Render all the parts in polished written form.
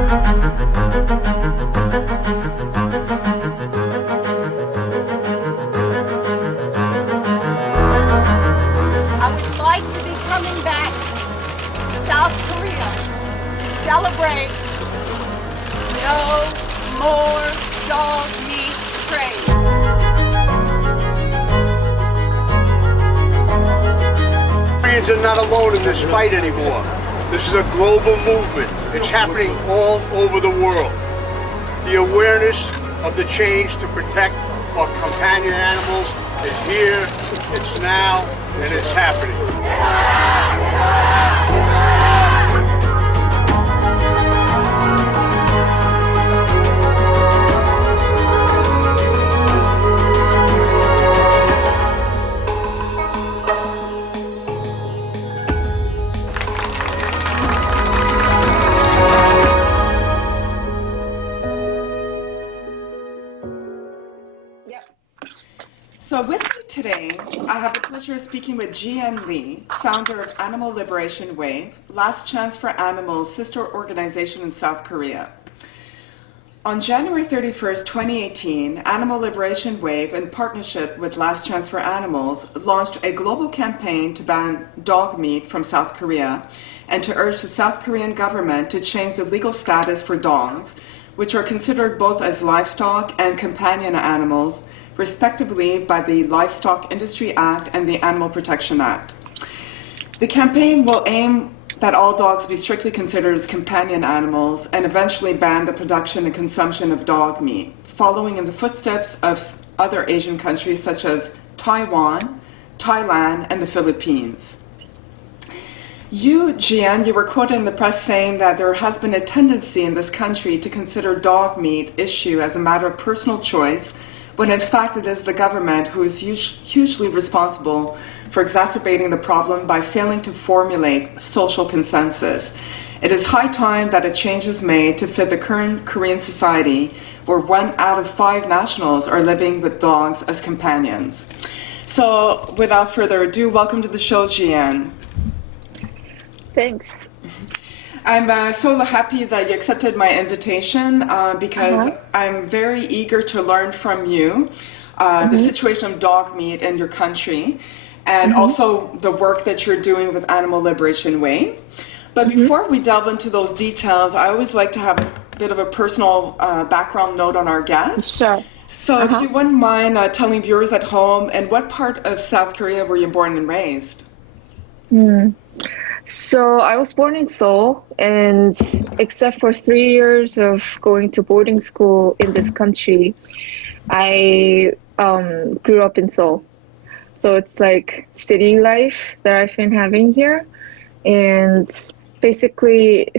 I would like to be coming back to South Korea to celebrate no more dog meat trade. Koreans are not alone in this fight anymore. This is a global movement. It's happening all over the world. The awareness of the change to protect our companion animals is here, it's now, and it's happening. So with me today, I have the pleasure of speaking with Jiyeon Lee, founder of Animal Liberation Wave, Last Chance for Animals sister organization in South Korea. On January 31st, 2018, Animal Liberation Wave, in partnership with Last Chance for Animals, launched a global campaign to ban dog meat from South Korea and to urge the South Korean government to change the legal status for dogs, which are considered both as livestock and companion animals, respectively by the Livestock Industry Act and the Animal Protection Act. The campaign will aim that all dogs be strictly considered as companion animals and eventually ban the production and consumption of dog meat, following in the footsteps of other Asian countries such as Taiwan, Thailand, and the Philippines. You, Jiyeon, you were quoted in the press saying that there has been a tendency in this country to consider dog meat issue as a matter of personal choice, when in fact it is the government who is hugely responsible for exacerbating the problem by failing to formulate social consensus. It is high time that a change is made to fit the current Korean society, where 1 out of 5 nationals are living with dogs as companions. So without further ado, welcome to the show, Jiyeon. Thanks. I'm so happy that you accepted my invitation because I'm very eager to learn from you the situation of dog meat in your country and also the work that you're doing with Animal Liberation Wave. But before we delve into those details, I always like to have a bit of a personal background note on our guests. Sure. So if you wouldn't mind telling viewers at home, in what part of South Korea were you born and raised? So I was born in Seoul, and except for 3 years of going to boarding school in this country, I grew up in Seoul. So it's like city life that I've been having here. And basically,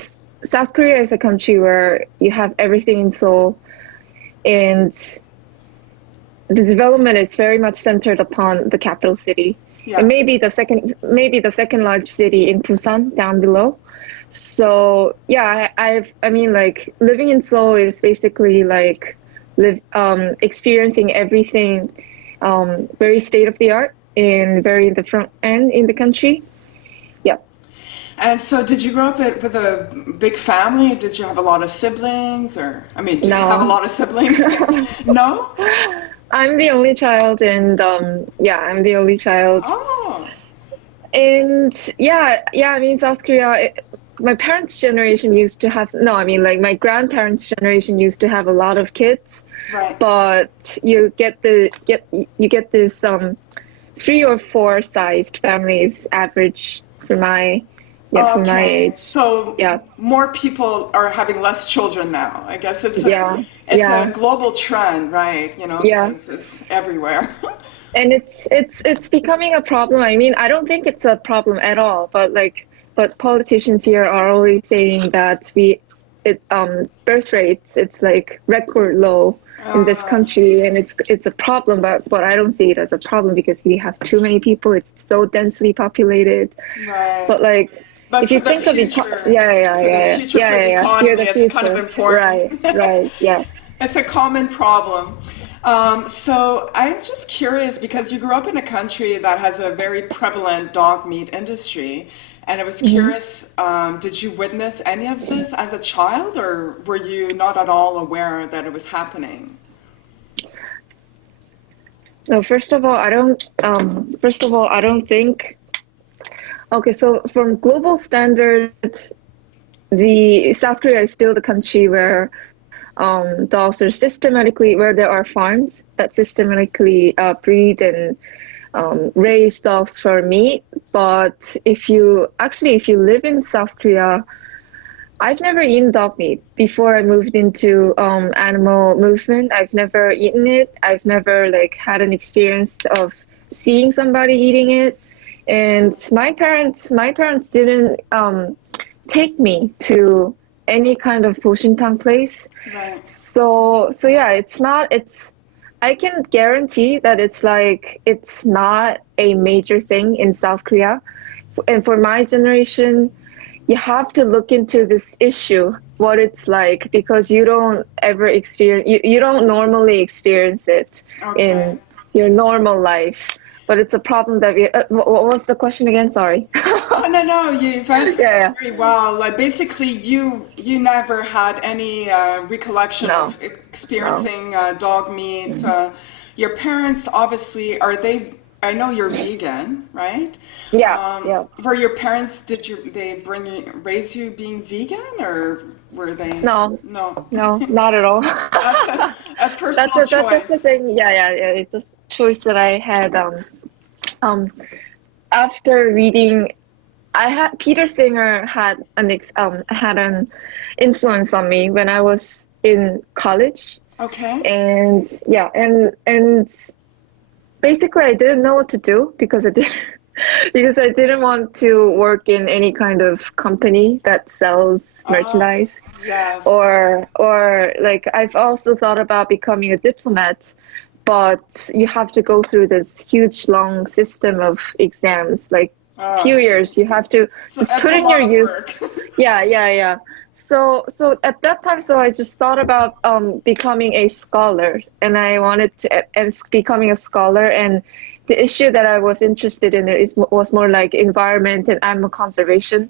South Korea is a country where you have everything in Seoul, and the development is very much centered upon the capital city. Yeah. And maybe the second large city in Busan down below. So yeah, I mean like living in Seoul is basically like experiencing everything very state of the art and very in the front end in the country. Yeah. And so did you grow up with a big family? Did you have a lot of siblings, or do you have a lot of siblings? No? I'm the only child, and I'm the only child. Oh. And I mean, South Korea, my parents' generation used to have, my grandparents' generation used to have a lot of kids. Right. But you get this 3 or 4 sized families average for my my age. So more people are having less children now. I guess it's a global trend, right? You know, it's everywhere. And it's becoming a problem. I mean, I don't think it's a problem at all, but politicians here are always saying that birth rates, it's like record low in this country, and it's a problem, but I don't see it as a problem because we have too many people. It's so densely populated. Right. But if you think of it, it's kind of important. Right, yeah. It's a common problem. So I'm just curious, because you grew up in a country that has a very prevalent dog meat industry. And I was curious, did you witness any of this as a child, or were you not at all aware that it was happening? No, first of all, I don't. I don't think. Okay, so from global standards, the South Korea is still the country where dogs are systematically, where there are farms that systematically breed and raise dogs for meat. But if you live in South Korea, I've never eaten dog meat before I moved into animal movement. I've never eaten it. I've never like had an experience of seeing somebody eating it. And my parents didn't take me to any kind of 보신탕 place. Right. So yeah, I can guarantee that it's not a major thing in South Korea. And for my generation, you have to look into this issue, what it's like, because you don't normally experience it in your normal life. But it's a problem that what was the question again? Sorry. Oh, no, you've answered Yeah. very well. Like basically, you never had any recollection No. of experiencing dog meat. Your parents, obviously, are they? I know you're vegan, right? Yeah, yeah. Were your parents? They raise you being vegan, or were they? No. No. No, not at all. That's a personal choice. That's just the thing. Yeah. It's a choice that I had. After reading, Peter Singer had an influence on me when I was in college. Okay. And yeah, and basically I didn't know what to do because I didn't want to work in any kind of company that sells merchandise. Yes. Or like I've also thought about becoming a diplomat, but you have to go through this huge long system of exams, like few years. You have to just put in your youth. Yeah. So at that time, I just thought about becoming a scholar, and I wanted to and becoming a scholar. And the issue that I was interested in was more like environment and animal conservation.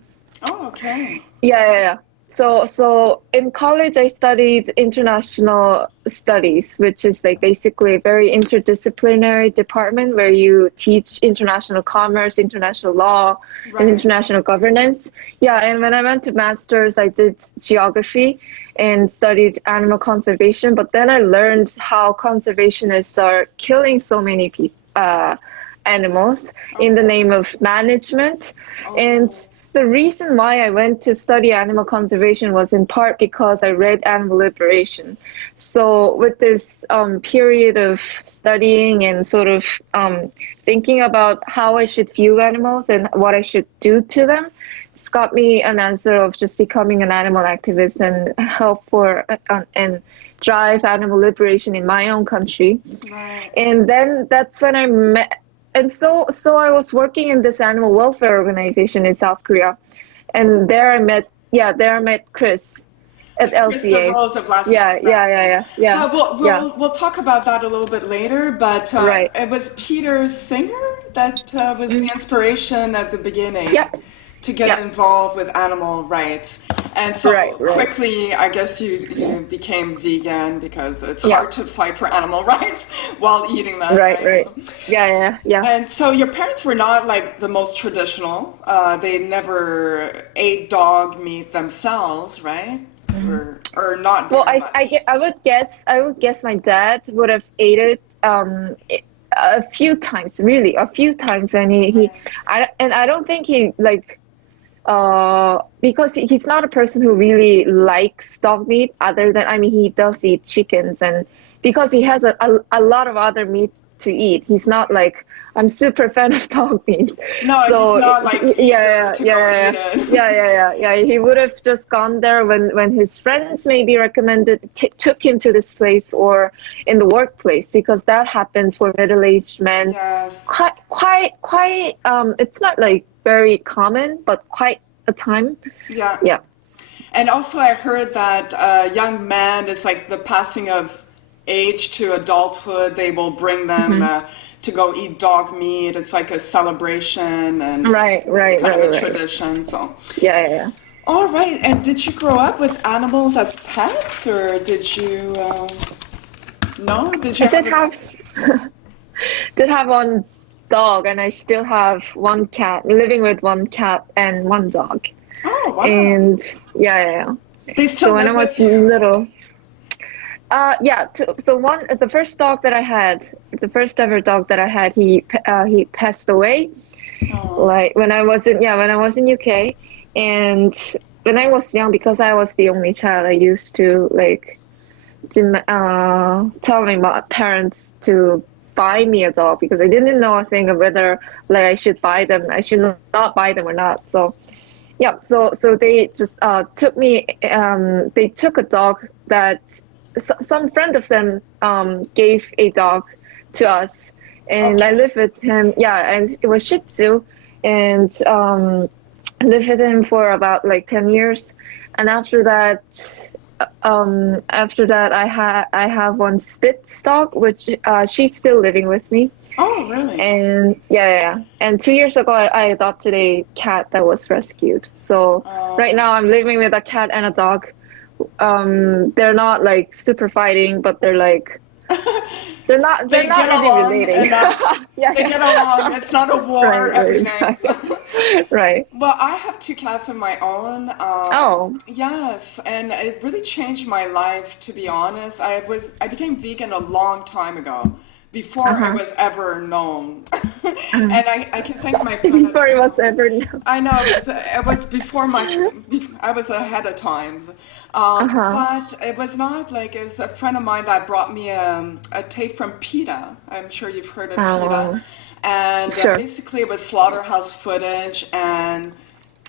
Oh, okay. Yeah. So in college, I studied international studies, which is like basically a very interdisciplinary department where you teach international commerce, international law, and international governance. Yeah, and when I went to master's, I did geography and studied animal conservation. But then I learned how conservationists are killing so many animals in the name of management. And the reason why I went to study animal conservation was in part because I read Animal Liberation. So with this period of studying and sort of thinking about how I should view animals and what I should do to them, it's got me an answer of just becoming an animal activist and help for and drive animal liberation in my own country. Right. And then that's when I met. And so I was working in this animal welfare organization in South Korea, and there I met Chris at LCA. Rose of last Yeah. We'll talk about that a little bit later, but it was Peter Singer that was the inspiration at the beginning to get involved with animal rights. And so quickly, I guess you became vegan because it's hard to fight for animal rights while eating them. Right. Yeah. And so your parents were not like the most traditional. They never ate dog meat themselves, right? Or not very much. I would guess my dad would have ate it a few times when I don't think he like because he's not a person who really likes dog meat other than, he does eat chickens, and because he has a lot of other meat to eat, he's not like, I'm super fan of dog meat. No, so, he's not like He would have just gone there when his friends maybe took him to this place or in the workplace, because that happens for middle-aged men. Yes. Quite. It's not like very common, but quite a time. Yeah. And also, I heard that young men, it's like the passing of age to adulthood. They will bring them to go eat dog meat. It's like a celebration and Right, kind of a right. tradition. So Yeah. all right. And did you grow up with animals as pets, or did you? No, did you? I did have did have one dog, and I still have one cat, living with one cat and one dog. Oh wow! And yeah. They still So when I live was with you? little, so the first dog that I had, the first ever dog that I had, he passed away. Oh. Like when I was in UK, and when I was young, because I was the only child, I used to tell my parents to buy me a dog because I didn't know a thing of whether like I should not buy them or not. So yeah, so they just took me. They took a dog that some friend of them gave a dog to us, and I lived with him. Yeah, and it was Shih Tzu, and lived with him for about like 10 years, and after that, I have one Spitz dog, which she's still living with me. Oh, really? And yeah. And 2 years ago, I adopted a cat that was rescued. So right now, I'm living with a cat and a dog. They're not like super fighting, but they're like they're not They really get along relating. enough. Yeah, They get along. It's not a war Right, every right, night. right. Well, I have two cats of my own. Oh. Yes, and it really changed my life, to be honest. I became vegan a long time ago, before I was ever known. And I can thank my friend. Before it was ever known. I know, it was before I was ahead of times. But it was not like, it's a friend of mine that brought me a tape from PETA. I'm sure you've heard of PETA. And Sure. basically it was slaughterhouse footage, and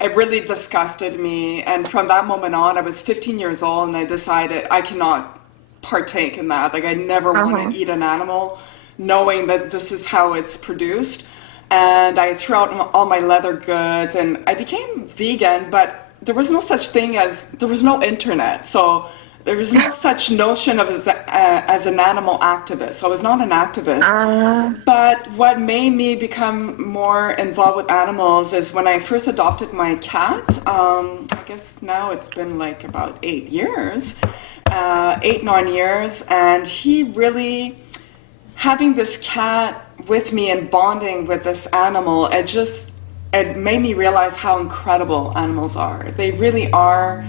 it really disgusted me. And from that moment on, I was 15 years old, and I decided I cannot partake in that. Like, I never want to eat an animal knowing that this is how it's produced. And I threw out all my leather goods, and I became vegan, but there was no such thing there was no internet. So there was no such notion of as an animal activist. So I was not an activist. But what made me become more involved with animals is when I first adopted my cat. I guess now it's been like about 8 years, 9 years. And he really, having this cat with me and bonding with this animal, it made me realize how incredible animals are. They really are.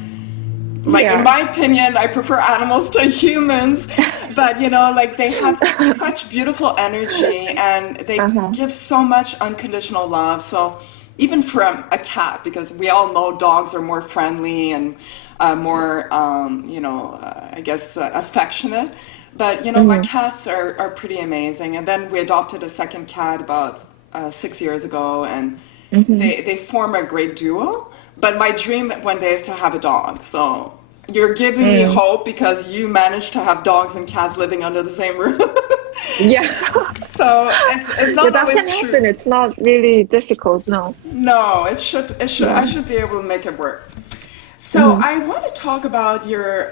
Like, in my opinion, I prefer animals to humans, but like, they have such beautiful energy, and they give so much unconditional love. So even from a cat, because we all know dogs are more friendly and more, I guess, affectionate. But, my cats are pretty amazing. And then we adopted a second cat about 6 years ago, and they form a great duo. But my dream one day is to have a dog. So you're giving me hope, because you managed to have dogs and cats living under the same roof. Yeah. So it's not that always can true. happen. It's not really difficult, no. No, it should. I should be able to make it work. So I want to talk about your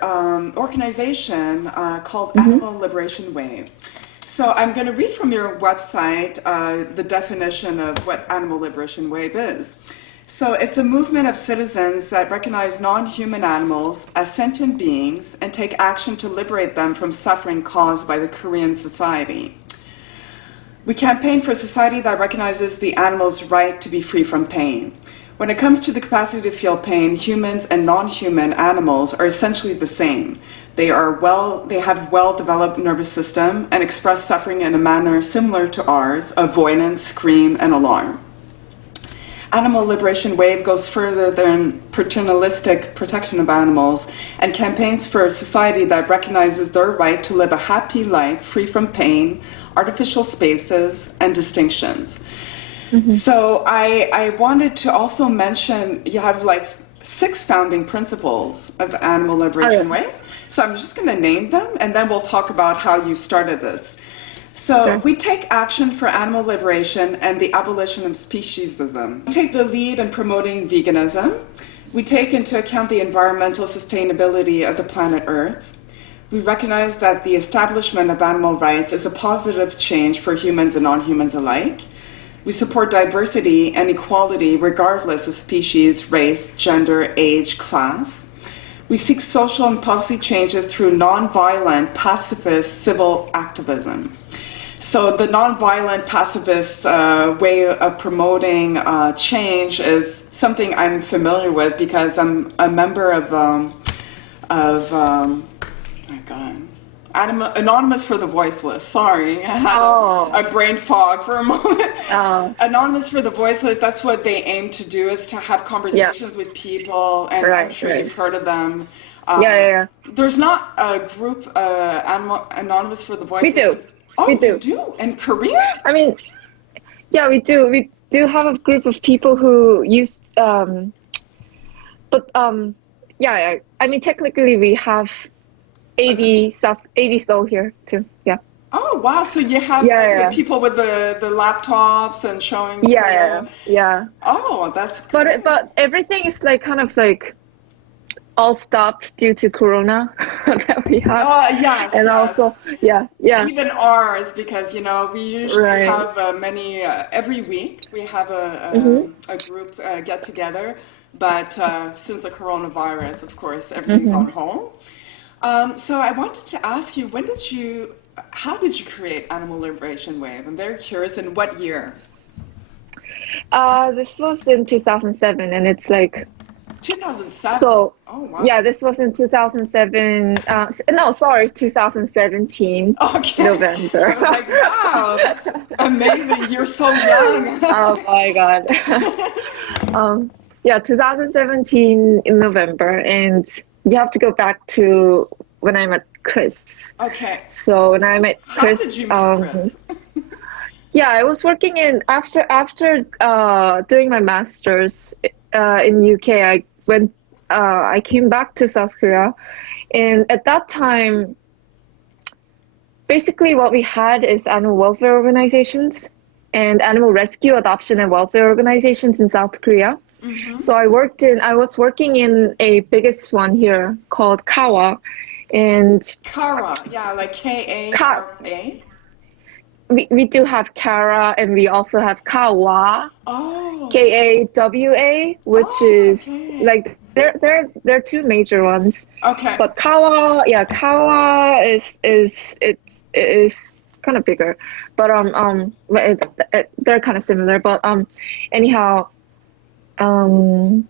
organization called Animal Liberation Wave. So I'm going to read from your website the definition of what Animal Liberation Wave is. So it's a movement of citizens that recognize non-human animals as sentient beings and take action to liberate them from suffering caused by the Korean society. We campaign for a society that recognizes the animal's right to be free from pain. When it comes to the capacity to feel pain, humans and non-human animals are essentially the same. They have well-developed nervous system and express suffering in a manner similar to ours: avoidance, scream, and alarm. Animal Liberation Wave goes further than paternalistic protection of animals and campaigns for a society that recognizes their right to live a happy life free from pain, artificial spaces, and distinctions. So I wanted to also mention, you have like 6 founding principles of Animal Liberation Wave. So I'm just going to name them, and then we'll talk about how you started this. So we take action for animal liberation and the abolition of speciesism. We take the lead in promoting veganism. We take into account the environmental sustainability of the planet Earth. We recognize that the establishment of animal rights is a positive change for humans and non-humans alike. We support diversity and equality regardless of species, race, gender, age, class. We seek social and policy changes through nonviolent, pacifist civil activism. So the nonviolent, pacifist way of promoting change is something I'm familiar with because I'm a member of oh my God, Anonymous for the Voiceless. Sorry, I had a brain fog for a moment. Anonymous for the Voiceless, that's what they aim to do, is to have conversations with people, and I'm sure you've heard of them. There's not a group, Anonymous for the Voiceless. We do. Oh, we do. You do? In Korea? I mean, yeah, we do. We do have a group of people who use, yeah, I mean, technically we have AV Seoul here too. Yeah. Oh wow! So you have the people with the laptops and showing. Yeah. Oh, that's great. But everything is like kind of like all stopped due to Corona that we have. Yes. And also, yeah. Even ours, because we usually have many every week. We have a group get together, but since the coronavirus, of course, everything's on hold. So I wanted to ask you, how did you create Animal Liberation Wave? I'm very curious. In what year? This was in 2007, and it's like 2007. So, oh wow. Yeah, this was in 2007. No, sorry, 2017. Okay. November. I was like, wow, that's amazing. You're so young. Oh my God. Yeah, 2017 in November, and you have to go back to when I met Chris. Okay. So when I met Chris, how did you meet Chris? Yeah, I was working in after doing my master's in UK. I came back to South Korea, and at that time, basically what we had is animal welfare organizations and animal rescue, adoption, and welfare organizations in South Korea. So I was working in a biggest one here called 𝐜𝐻, and Kara, yeah, like K-A-R-A. We do have 𝐜𝐻, and we also have 𝐜𝐻, 𝐘𝐻, which is like they're two major ones. Okay. But 𝐜𝐻 is kind of bigger, but they're kind of similar. But anyhow, you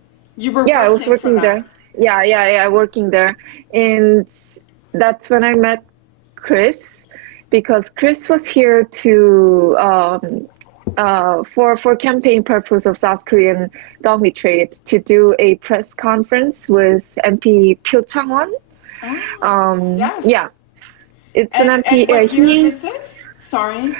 were I was working there. Yeah, working there, and that's when I met Chris, because Chris was here to for campaign purpose of South Korean dog meat trade to do a press conference with MP Pyo Chang-won. Yes. Yeah, it's an MP. And what year is this? Sorry.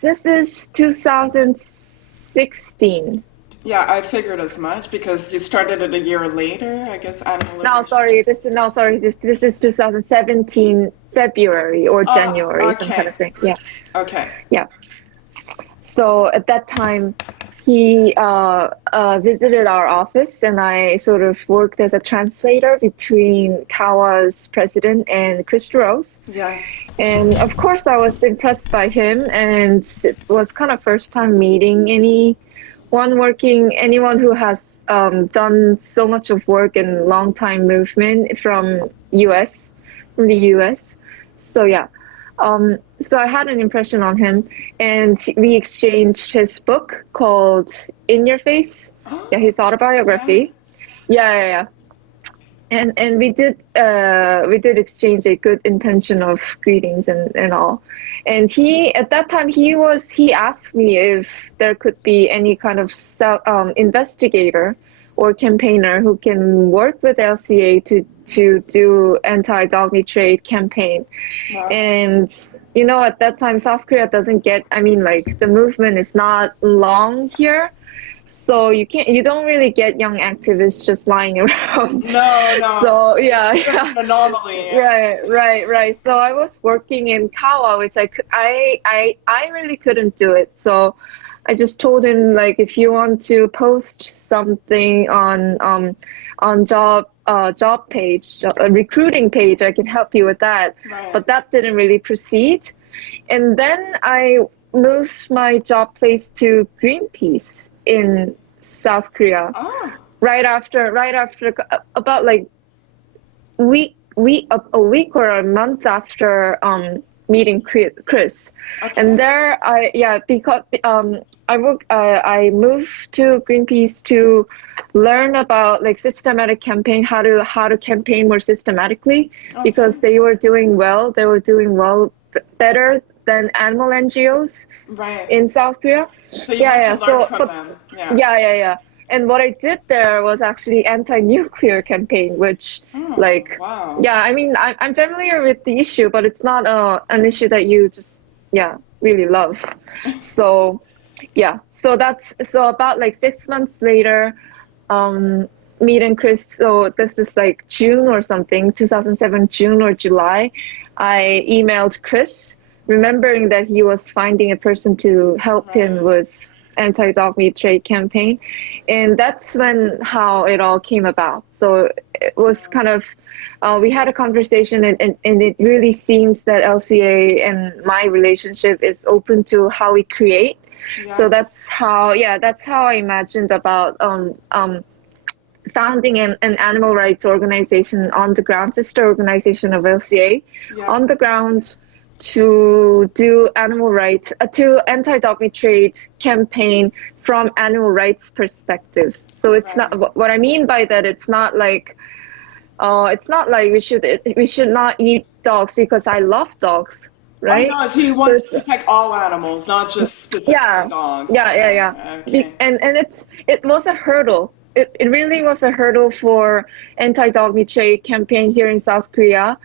This is 2016. Yeah, I figured as much because you started it a year later, I guess. This is 2017 February or January, some kind of thing. Yeah. Okay. Yeah. So at that time, he visited our office, and I sort of worked as a translator between 𝐜𝐻's president and Chris Rose. Yes. And of course, I was impressed by him, and it was kind of first time meeting anyone who has done so much of work in long time movement from the US. So yeah, so I had an impression on him, and we exchanged his book called In Your Face, his autobiography. Yeah. And we did exchange a good intention of greetings and all. And at that time he asked me if there could be any kind of investigator or campaigner who can work with LCA to do anti-dog meat trade campaign. Wow. And at that time South Korea the movement is not long here. So you don't really get young activists just lying around. No. So yeah. An anomaly. Right. So I was working in 𝐜𝐻, which I really couldn't do it. So I just told him, like, if you want to post something on job job page, a recruiting page. I can help you with that. Right. But that didn't really proceed. And then I moved my job place to Greenpeace in South Korea. Oh. Right after, about like a week or a month after meeting Chris. Okay. And there because I moved to Greenpeace to learn about like systematic campaign, how to campaign more systematically, because they were doing well, better than animal NGOs Right. in South Korea. So you want to learn from them. Yeah. And what I did there was actually anti-nuclear campaign, which wow. yeah, I mean, I'm familiar with the issue, but it's not an issue that you just, really love. So, so about like 6 months later, meeting Chris, so this is like June or something, 2007, June or July, I emailed Chris, remembering that he was finding a person to help him with anti-dog meat trade campaign. And that's how it all came about. So it was kind of, we had a conversation and it really seems that LCA and my relationship is open to how we create. Yes. So that's how I imagined about founding an animal rights organization on the ground, sister organization of LCA, on the ground, to do animal rights, to anti-dog meat trade campaign from animal rights perspectives. So it's not, what I mean by that, it's not like we should not eat dogs because I love dogs, right? Oh, no, so you want to protect all animals, not just specifically dogs. Yeah. Okay. And it was a hurdle. It really was a hurdle for anti-dog meat trade campaign here in South Korea,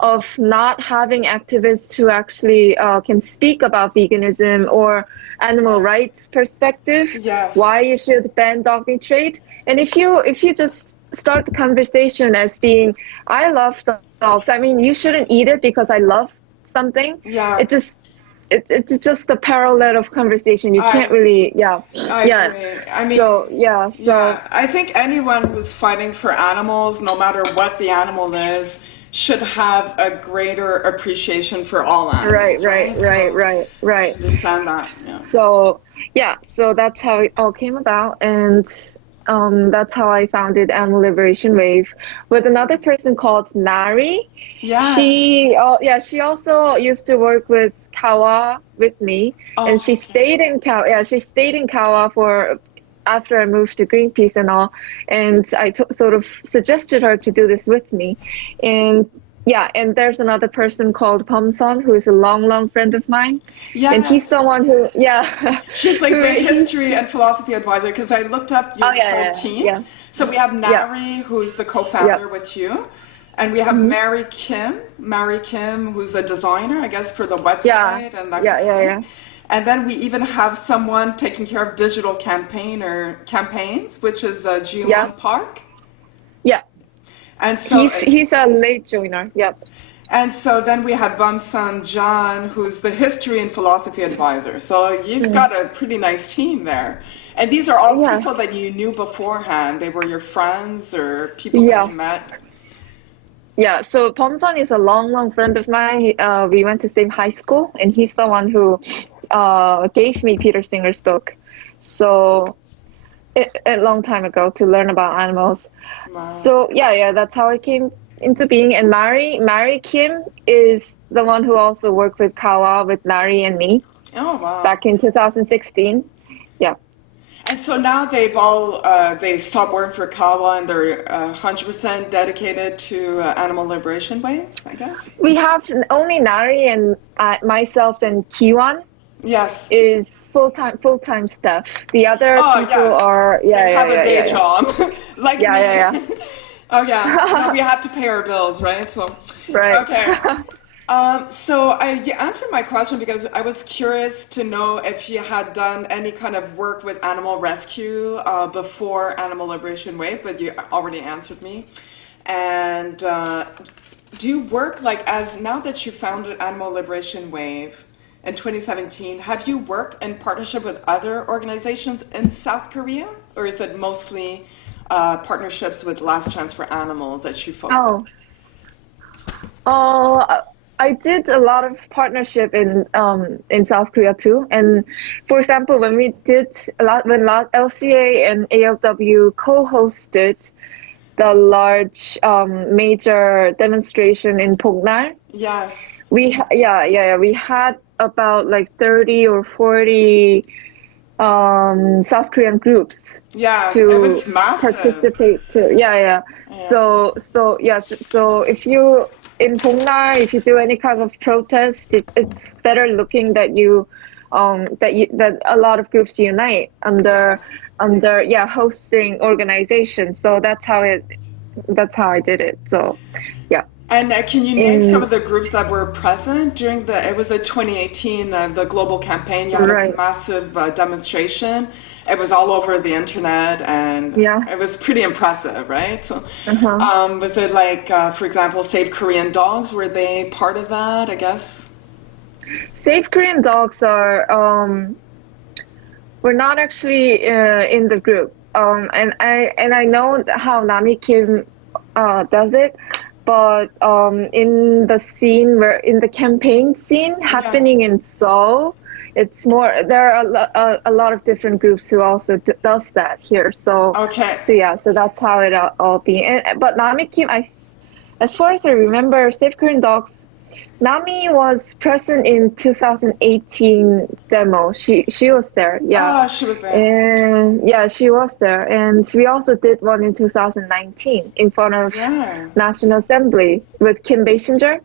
of not having activists who actually can speak about veganism or animal rights perspective, why you should ban dog meat trade. And if you just start the conversation as being, I love dogs, I mean, you shouldn't eat it because I love something. It's just a parallel of conversation. You can't really, I agree. I mean, I think anyone who's fighting for animals, no matter what the animal is, should have a greater appreciation for all animals. Right. I understand that. So that's how it all came about, and that's how I founded Animal Liberation Wave with another person called Nari. Yeah. She also used to work with 𝐴𝐻 with me, and she stayed in 𝐴𝐻. Yeah, she stayed in 𝐴𝐻 for after I moved to Greenpeace and all, and I sort of suggested her to do this with me. And there's another person called Pumson, who is a long friend of mine. Yeah. And he's someone who, she's like the history and philosophy advisor, because I looked up your whole team. Yeah. So we have Nari, who's the co-founder with you. And we have Mary Kim, who's a designer, I guess, for the website and that kind of thing. And then we even have someone taking care of digital campaigns, which is Jiyeon Park. Yeah. And so he's a late joiner. Yep. And so then we have Bumsun John, who's the history and philosophy advisor. So you've got a pretty nice team there. And these are all people that you knew beforehand. They were your friends or people that you met. Yeah, so Bumsun is a long friend of mine. We went to same high school, and he's the one who gave me Peter Singer's book. So a long time ago, to learn about animals. Wow. So that's how it came into being. And Mary Kim is the one who also worked with 𝐴𝐻 with Nari and me. Oh wow! Back in 2016. Yeah. And so now they've all they stopped working for 𝐴𝐻 and they're 100% dedicated to Animal Liberation Wave, I guess. We have only Nari and myself and Kiwan. Yes. Is full-time staff. The other people are they have a day job. Like me. Oh yeah. No, we have to pay our bills, right? So okay. So you answered my question because I was curious to know if you had done any kind of work with animal rescue before Animal Liberation Wave, but you already answered me. And do you work now that you founded Animal Liberation Wave in 2017, have you worked in partnership with other organizations in South Korea? Or is it mostly partnerships with Last Chance for Animals that you follow? I did a lot of partnership in South Korea too. And for example, when we did LCA and ALW co-hosted the large major demonstration in BokNal, Yes. we had about like 30 or 40 South Korean groups Yeah, to it was massive. participate too. Yeah. So if you in BokNal, if you do any kind of protest, it's better looking that that a lot of groups unite under hosting organization. So that's how I did it. So yeah. And can you name some of the groups that were present during it was the 2018, the global campaign. You had a massive demonstration. It was all over the internet, and it was pretty impressive, right? So was it like, for example, Save Korean Dogs? Were they part of that, I guess? Save Korean Dogs were not actually in the group. And I know how 𝐷𝐷𝐻𝐿 does it. But in the campaign scene happening in Seoul, it's more. There are a lot of different groups who also does that here. So so that's how it all be. But 𝐷𝐷𝐻𝐿, as far as I remember, Save Korean Dogs, 𝐷𝐷𝐻𝐿 was present in 2018 demo. She was there. Yeah. Oh, she was there. And she was there. And we also did one in 2019 in front of National Assembly with Kim Basinger.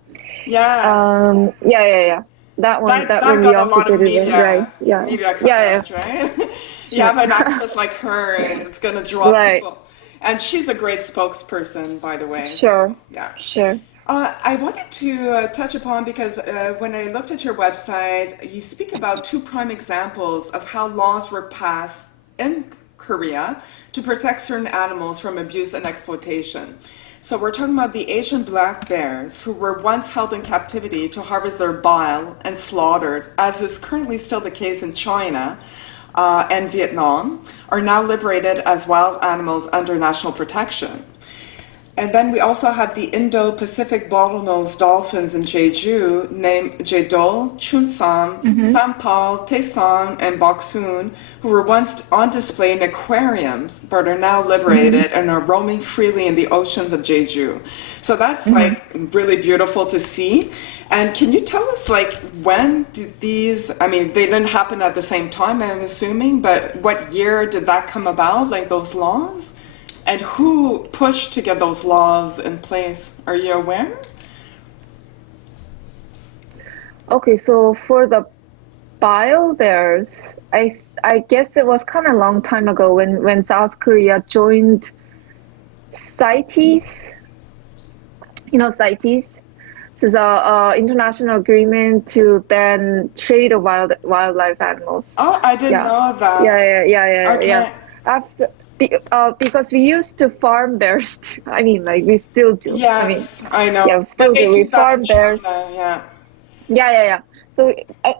Yes. Yeah. That one we also did it. Right. Yeah. Media coverage, right? You have an actress like her, and it's gonna draw people. And she's a great spokesperson, by the way. Sure. Yeah. Sure. I wanted to touch upon, because when I looked at your website, you speak about two prime examples of how laws were passed in Korea to protect certain animals from abuse and exploitation. So we're talking about the Asian black bears who were once held in captivity to harvest their bile and slaughtered, as is currently still the case in China and Vietnam, are now liberated as wild animals under national protection. And then we also have the Indo-Pacific bottlenose dolphins in Jeju named Jae-dol, Chun-sam, Sam-pal, Tae-sam, and Bok-soon, who were once on display in aquariums but are now liberated and are roaming freely in the oceans of Jeju. So that's like really beautiful to see. And can you tell us, like, when did these, I mean, they didn't happen at the same time, I'm assuming, but what year did that come about, like those laws? And who pushed to get those laws in place? Are you aware? Okay, so for the bile bears, I guess it was kind of a long time ago when South Korea joined CITES. You know CITES? This is a international agreement to ban trade of wildlife animals. Oh, I didn't know that. Yeah. Because we used to farm bears. I mean, like, we still do. Yes, I know. Yeah, we still do. We farm bears. Yeah. So,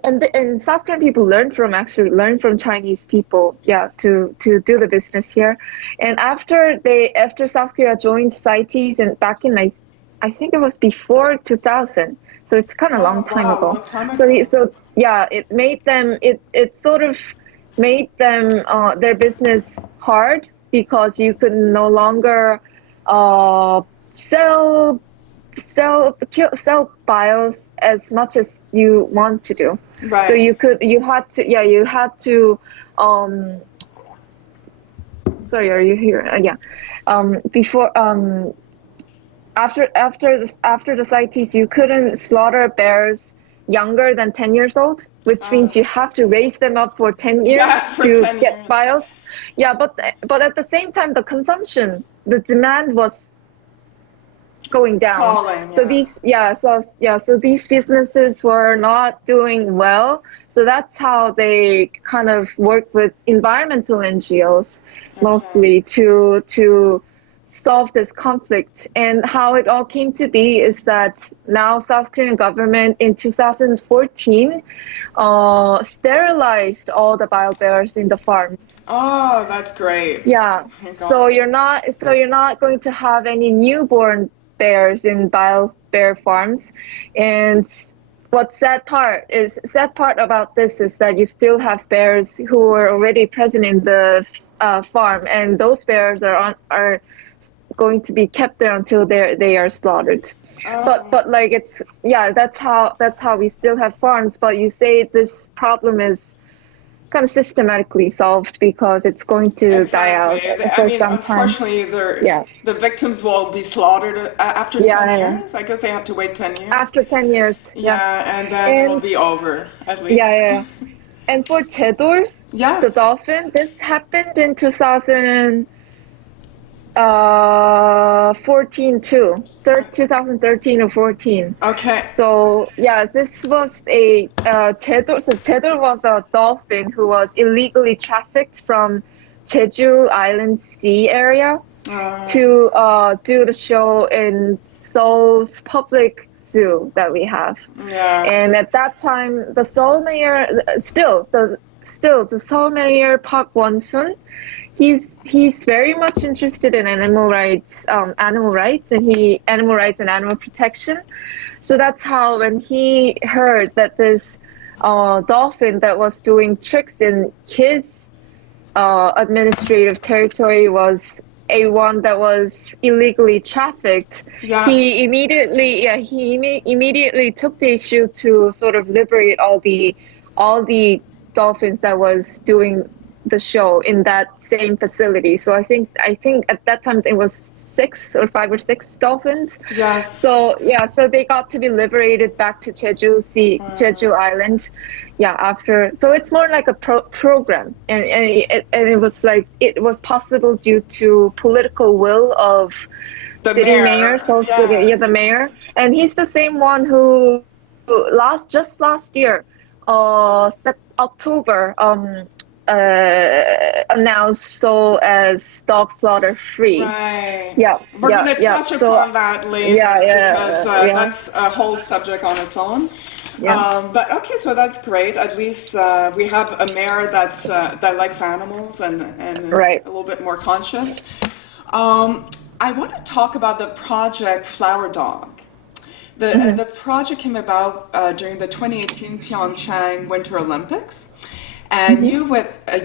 and South Korean people learn from Chinese people, to do the business here. And after South Korea joined CITES, and back in, I think it was before 2000. So it's kind of a long time ago. Long time ago. So it made them, it sort of made them their business hard, because you could no longer sell biles as much as you want to do. Right. So you had to sorry, are you here? Before after the CITES, you couldn't slaughter bears younger than 10 years old, which means you have to raise them up for 10 years to get biles. Yeah, but at the same time, the demand was going down. So these businesses were not doing well. So that's how they kind of work with environmental NGOs mostly to solve this conflict. And how it all came to be is that now South Korean government in 2014 sterilized all the wild bears in the farms. Oh, that's great. Yeah. Oh my So God. you're not going to have any newborn bears in wild bear farms. And sad part about this is that you still have bears who are already present in the farm, and those bears are going to be kept there until they are slaughtered. But like that's how we still have farms. But you say this problem is kind of systematically solved because it's going to die out Exactly. I for mean, some time. unfortunately, Yeah. the victims will be slaughtered after Yeah, 10 yeah. years. I guess they have to wait 10 years. After 10 years. Yeah, and then it'll And be over, at least. yeah. And for 𝐤𝐴돌, Yes. the dolphin, this happened in 2014 too. 2013 or 14. Okay. So yeah, this was a 𝐤𝐴돌. So 𝐤𝐴돌 was a dolphin who was illegally trafficked from Jeju Island Sea area to do the show in Seoul's public zoo that we have. Yeah. And at that time, the Seoul mayor, the Seoul mayor Park Won-sun, he's very much interested in animal rights and animal protection. So that's how when he heard that this dolphin that was doing tricks in his administrative territory was a one that was illegally trafficked, Yeah. he immediately took the issue to sort of liberate all the dolphins that was doing the show in that same facility. So I think at that time it was 5 or 6 dolphins. Yes. So they got to be liberated back to Jeju Island. Yeah, after. So it's more like a program, and it was like it was possible due to political will of The city mayor. mayor. So Yes. the mayor, and he's the same one who last year, October, announced Seoul as dog slaughter free. Right. Yeah, We're yeah, going to yeah. touch So- upon that later because yeah. that's a whole subject on its own. Yeah. But okay, so that's great. At least we have a mayor that likes animals and is Right. a little bit more conscious. I want to talk about the project Flower Dog. The project came about during the 2018 Pyeongchang Winter Olympics. And you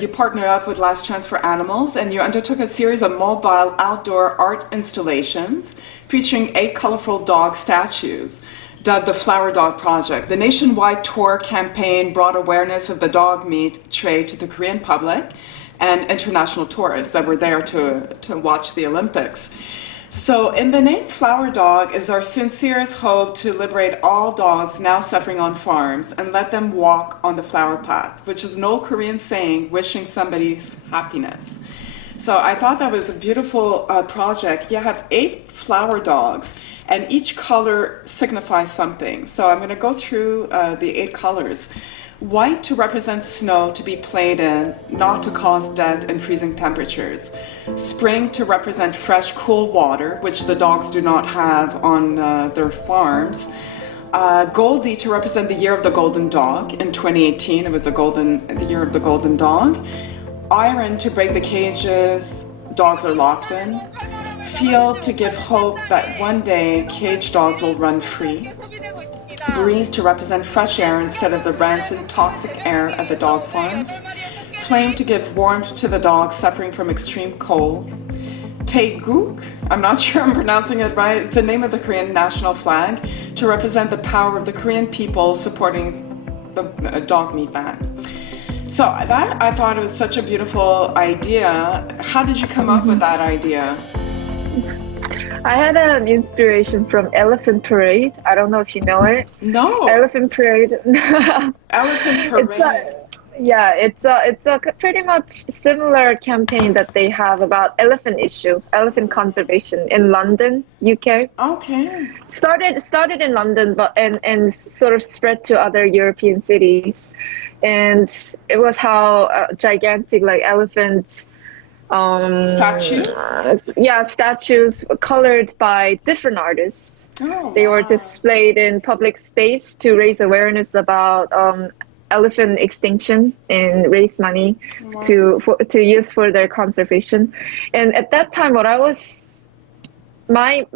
partnered up with Last Chance for Animals, and you undertook a series of mobile outdoor art installations featuring 8 colorful dog statues, dubbed the Flower Dog Project. The nationwide tour campaign brought awareness of the dog meat trade to the Korean public and international tourists that were there to watch the Olympics. So in the name Flower Dog is our sincerest hope to liberate all dogs now suffering on farms and let them walk on the flower path, which is an old Korean saying, wishing somebody's happiness. So I thought that was a beautiful project. You have 8 flower dogs, and each color signifies something. So I'm going to go through the 8 colors. White to represent snow to be played in, not to cause death in freezing temperatures. Spring to represent fresh, cool water, which the dogs do not have on their farms. Goldie to represent the year of the golden dog. In 2018, it was the year of the golden dog. Iron to break the cages dogs are locked in. Field to give hope that one day caged dogs will run free. Breeze to represent fresh air instead of the rancid, toxic air at the dog farms. Flame to give warmth to the dogs suffering from extreme cold. Taeguk, I'm not sure I'm pronouncing it right, it's the name of the Korean national flag, to represent the power of the Korean people supporting the dog meat ban. So that, I thought it was such a beautiful idea. How did you come up with that idea? I had an inspiration from Elephant Parade. I don't know if you know it. No. Elephant Parade. Elephant Parade. It's a pretty much similar campaign that they have about elephant conservation in London, UK. Okay. Started in London, but and sort of spread to other European cities, and it was how gigantic like elephants Statues? Yeah, statues colored by different artists. Oh, They were wow. displayed in public space to raise awareness about elephant extinction and raise money to use for their conservation. And at that time, what I was my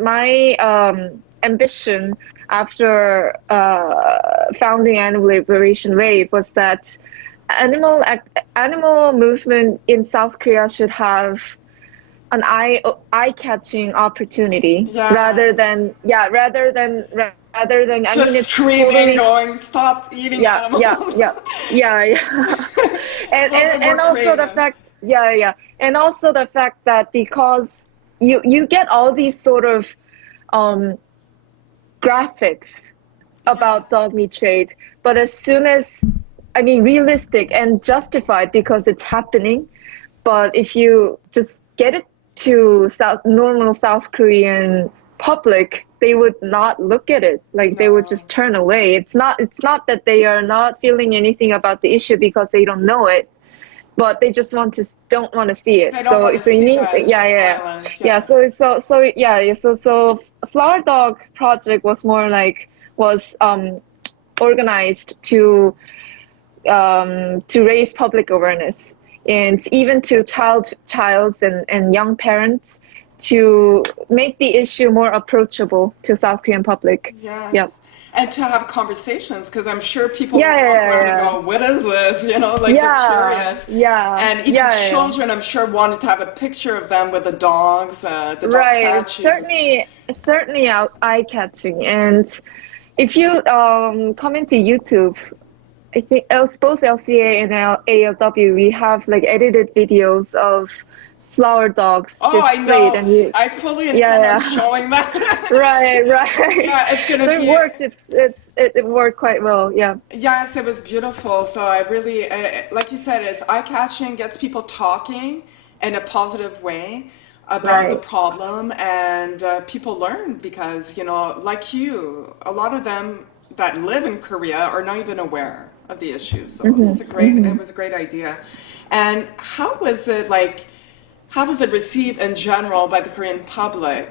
ambition after founding Animal Liberation Wave was that animal movement in South Korea should have an eye-catching opportunity Yes. rather than I Just mean it's screaming, totally going, stop eating animals. yeah. and Something and more also the creative. fact and also the fact that because you get all these sort of graphics about dog meat trade, but as soon as I mean realistic and justified because it's happening, but if you just get it to normal South Korean public, they would not look at it. Like they would just turn away. It's not that they are not feeling anything about the issue because they don't know it, but they just don't want to see it. They don't want to So you see need that violence, So Flower Dog project was more like organized to raise public awareness and even to childs and young parents to make the issue more approachable to South Korean public. Yes. Yep. And to have conversations, because I'm sure people Yeah, would walk yeah, around yeah. and go, what is this? You know, like Yeah, they're curious. yeah, And even yeah, yeah. children, I'm sure, wanted to have a picture of them with the dogs, the dog Right. It's statues. certainly eye-catching. And if you come into YouTube, I think both LCA and ALW, we have like edited videos of flower dogs Oh, I displayed, know. and I fully intend Yeah, on yeah. showing that. right. Yeah, it's gonna So it be. worked. It worked quite well. Yeah. Yes, it was beautiful. So I really, like you said, it's eye-catching, gets people talking in a positive way about the Right. problem, and people learn because, you know, like you, a lot of them that live in Korea are not even aware of the issue. So it was a great idea. And how was it like? How was it received in general by the Korean public,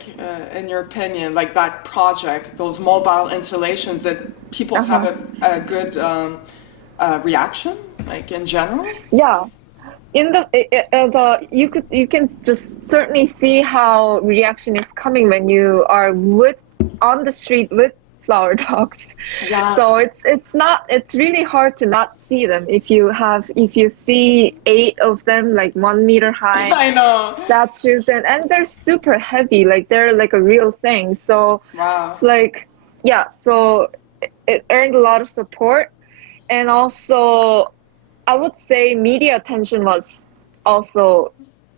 in your opinion, like that project, those mobile installations, that people have a good reaction, like in general? Yeah. In you can just certainly see how reaction is coming when you are on the street with flower dogs. Yeah. So it's really hard to not see them if you see 8 of them, like 1 meter high I know. statues, and they're super heavy, like they're like a real thing. So Wow. it's like so it earned a lot of support, and also I would say media attention was also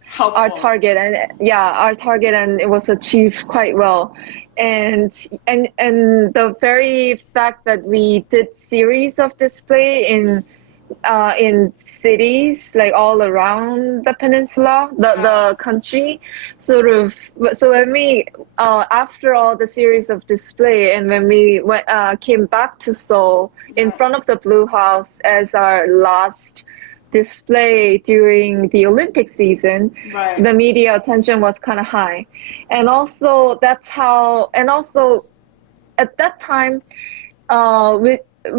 Helpful. our target, and it was achieved quite well. And the very fact that we did series of display in cities like all around the peninsula, the country, so when we after all the series of display, and when we came back to Seoul in front of the Blue House as our last display during the Olympic season, Right. the media attention was kind of high. And also at that time,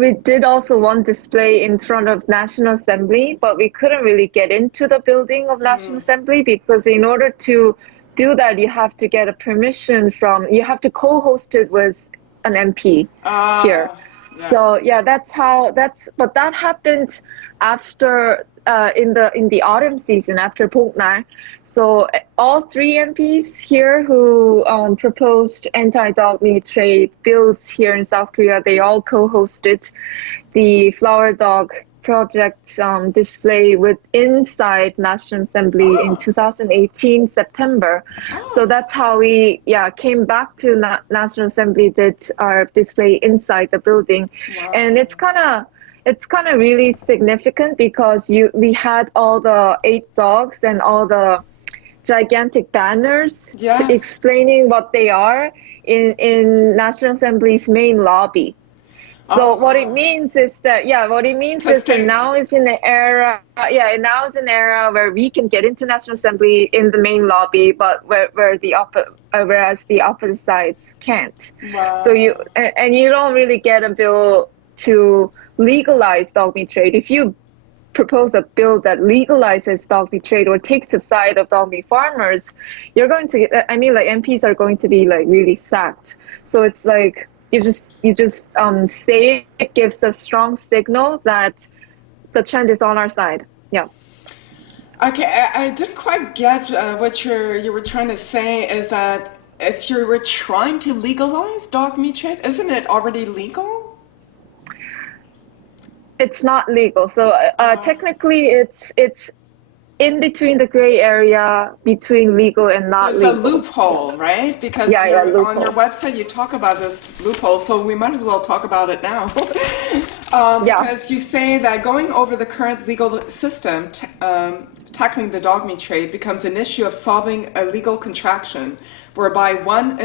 we did also one display in front of National Assembly, but we couldn't really get into the building of National Assembly because in order to do that, you have to get a permission you have to co-host it with an MP here. Yeah. So but that happened after in the autumn season after BokNal. So all 3 MPs here who proposed anti-dog meat trade bills here in South Korea, they all co-hosted the flower dog project display inside National Assembly in 2018 September. So that's how we came back to National Assembly, did our display inside the building. Wow. And it's kind of really significant because we had all the 8 dogs and all the gigantic banners Yes. explaining what they are in National Assembly's main lobby. So what it means is that, what it means is that now is in the era, now is an era where we can get into National Assembly in the main lobby, but whereas the opposite sides can't. Wow. So you don't really get a bill to legalize dog meat trade. If you propose a bill that legalizes dog meat trade or takes the side of dog meat farmers, you're going to get, MPs are going to be like really sacked. So it's like, you just say it gives a strong signal that the trend is on our side. Yeah. Okay, I didn't quite get what you were trying to say. Is that if you were trying to legalize dog meat trade, isn't it already legal? It's not legal. So technically, it's in between the gray area between legal and not There's legal. a loophole, right? Because loophole. on your website you talk about this loophole, so we might as well talk about it now. Because you say that going over the current legal system, tackling the dog meat trade becomes an issue of solving a legal contraction whereby one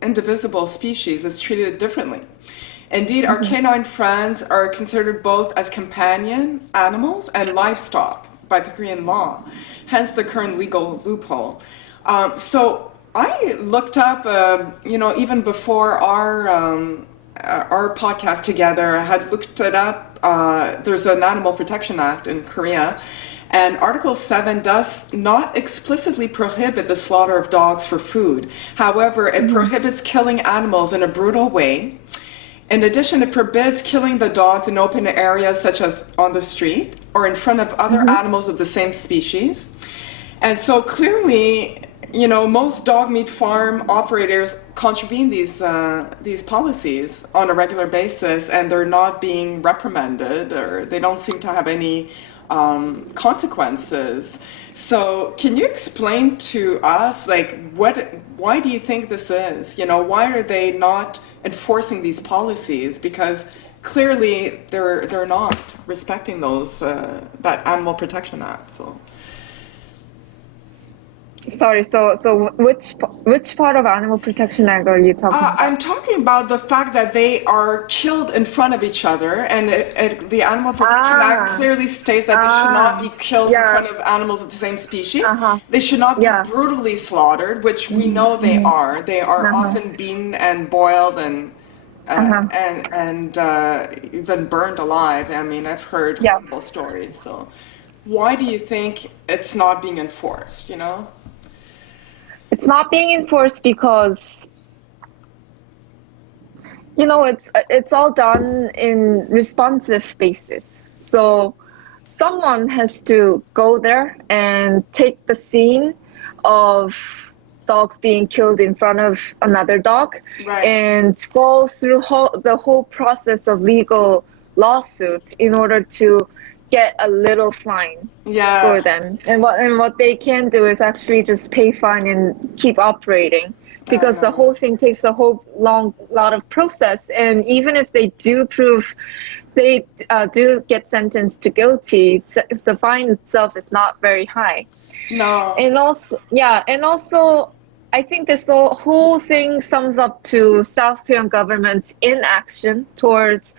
indivisible species is treated differently. Indeed, our canine friends are considered both as companion animals and livestock by the Korean law, hence the current legal loophole. So I looked up, even before our podcast together, I had looked it up. There's an Animal Protection Act in Korea, and Article 7 does not explicitly prohibit the slaughter of dogs for food. However, it prohibits killing animals in a brutal way. In addition, it forbids killing the dogs in open areas such as on the street or in front of other animals of the same species. And so clearly, most dog meat farm operators contravene these policies on a regular basis, and they're not being reprimanded, or they don't seem to have any consequences. So can you explain to us, why do you think this is? Why are they not enforcing these policies? Because clearly they're not respecting those that Animal Protection Act. So. Sorry, so which part of Animal Protection Act are you talking about? I'm talking about the fact that they are killed in front of each other, and the Animal Protection Act clearly states that they should not be killed in front of animals of the same species. They should not be brutally slaughtered, which we know they are. They are often beaten and boiled and even burned alive. I mean, I've heard horrible stories. So, why do you think it's not being enforced? It's not being enforced because, it's all done in responsive basis. So someone has to go there and take the scene of dogs being killed in front of another dog, and go through the whole process of legal lawsuit in order to get a little fine for them. And what they can do is actually just pay fine and keep operating, because the whole thing takes a whole lot of process. And even if they do prove they do get sentenced to guilty, the fine itself is not very high. No. And also I think this whole thing sums up to South Korean government's inaction towards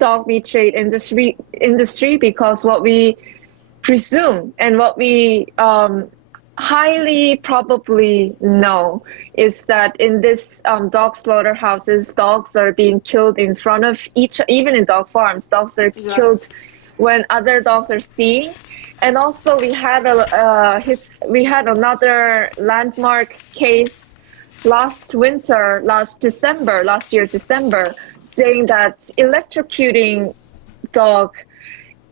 dog meat trade industry, because what we presume and what we highly probably know is that in this dog slaughterhouses, dogs are being killed in front of even in dog farms, dogs are killed when other dogs are seeing. And also we had another landmark case last year December, saying that electrocuting dog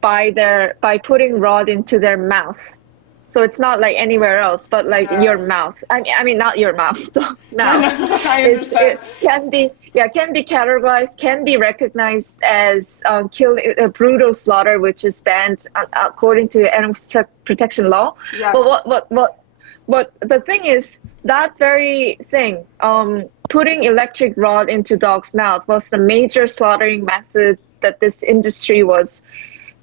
by putting rod into their mouth. So it's not like anywhere else, but like your mouth. I mean, not your mouth, dog's mouth. I understand. It can be categorized, can be recognized as brutal slaughter, which is banned according to animal protection law. Yes. But the thing is, that very thing, putting electric rod into dog's mouth, was the major slaughtering method that this industry was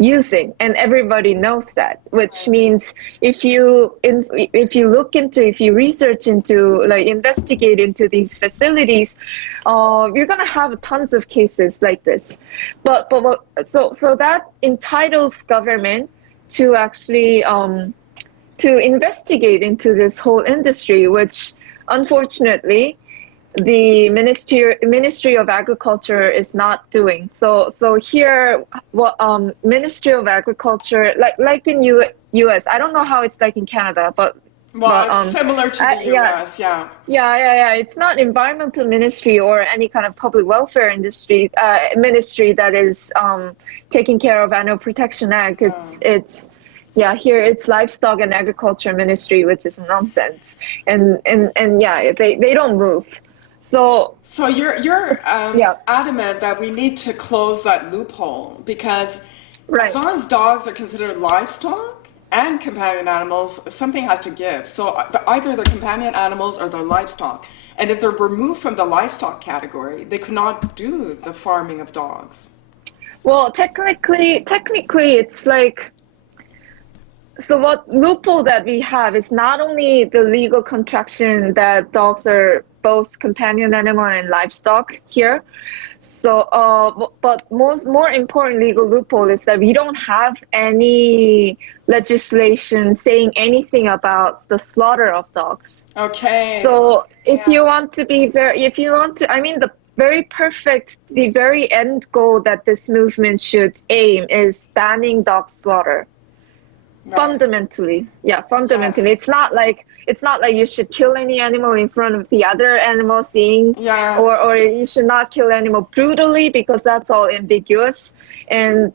using, and everybody knows that, which means if you research into, like, investigate into these facilities, you're gonna have tons of cases like this. So that entitles government to actually to investigate into this whole industry, which unfortunately the Ministry of Agriculture is not doing. So here, Ministry of Agriculture, like in U.S., I don't know how it's like in Canada, but it's similar to the U.S. Yeah. It's not environmental ministry or any kind of public welfare ministry that is taking care of Animal Protection Act. Here it's Livestock and Agriculture Ministry, which is nonsense, and they don't move. So you're adamant that we need to close that loophole, because as long as dogs are considered livestock and companion animals, something has to give. So either they're companion animals or they're livestock. And if they're removed from the livestock category, they could not do the farming of dogs. Well, technically it's like, so what loophole that we have is not only the legal contraction that dogs are both companion animal and livestock here. So, but more important legal loophole is that we don't have any legislation saying anything about the slaughter of dogs. Okay. So if you want to, I mean, the very end goal that this movement should aim is banning dog slaughter. Right. Fundamentally. Yes. It's not like you should kill any animal in front of the other animal seeing, or you should not kill animal brutally, because that's all ambiguous. And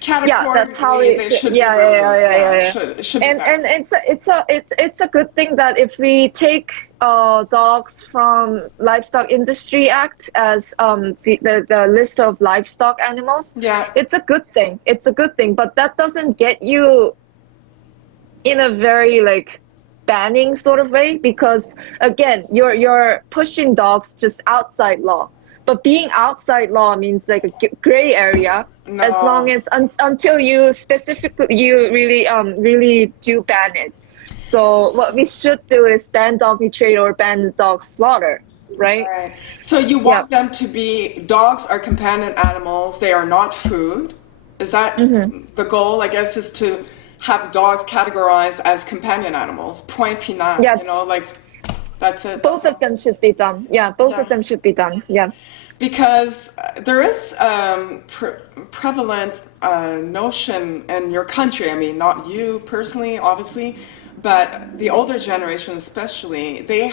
that's how it should be. And it's a good thing that if we take dogs from Livestock Industry Act as the list of livestock animals, it's a good thing. But that doesn't get you in a very like banning sort of way, because again, you're pushing dogs just outside law. But being outside law means like a gray area, as long as until you really do ban it. So what we should do is ban doggy trade or ban dog slaughter, right? So you want them to be, dogs are companion animals, they are not food. Is that the goal, I guess, is to have dogs categorized as companion animals, point final, that's it. Both of them should be done. Both of them should be done. Because there is prevalent notion in your country, I mean, not you personally, obviously, but the older generation especially, they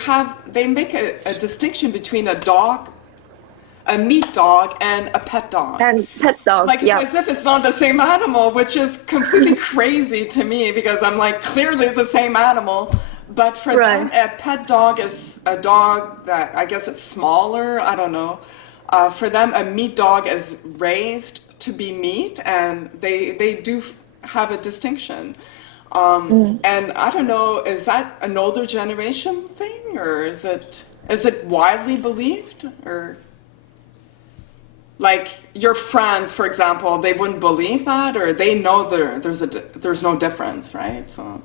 make a distinction between a meat dog and a pet dog. And pet dog, like, as if it's not the same animal, which is completely crazy to me, because I'm like, clearly it's the same animal. But for them, a pet dog is a dog that, I guess it's smaller, I don't know. For them, a meat dog is raised to be meat, and they do have a distinction. And I don't know, is that an older generation thing, or is it widely believed, or? Like your friends, for example, they wouldn't believe that, or they know there's no difference, right? So,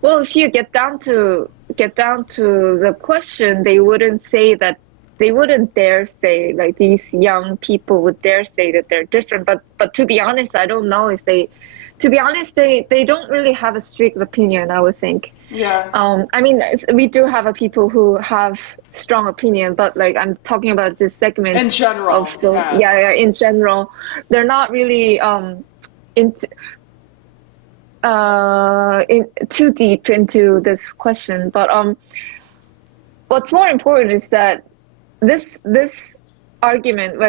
well, if you get down to the question, they wouldn't say that. They wouldn't dare say, like, these young people would dare say that they're different. But to be honest, I don't know if they. To be honest, they don't really have a strict opinion, I would think. I mean, we do have people who have strong opinion, but like I'm talking about this segment in general. In general, they're not really too deep into this question. But what's more important is that this argument,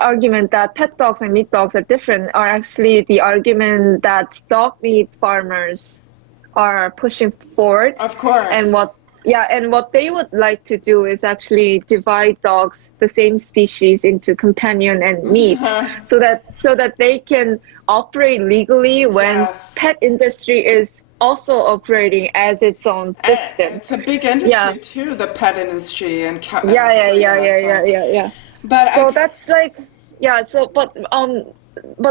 argument that pet dogs and meat dogs are different, are actually the argument that dog meat farmers are pushing forward. Of course. And what they would like to do is actually divide dogs, the same species, into companion and meat, so that they can operate legally when pet industry is also operating as its own system. It's a big industry too, the pet industry and But so that's like,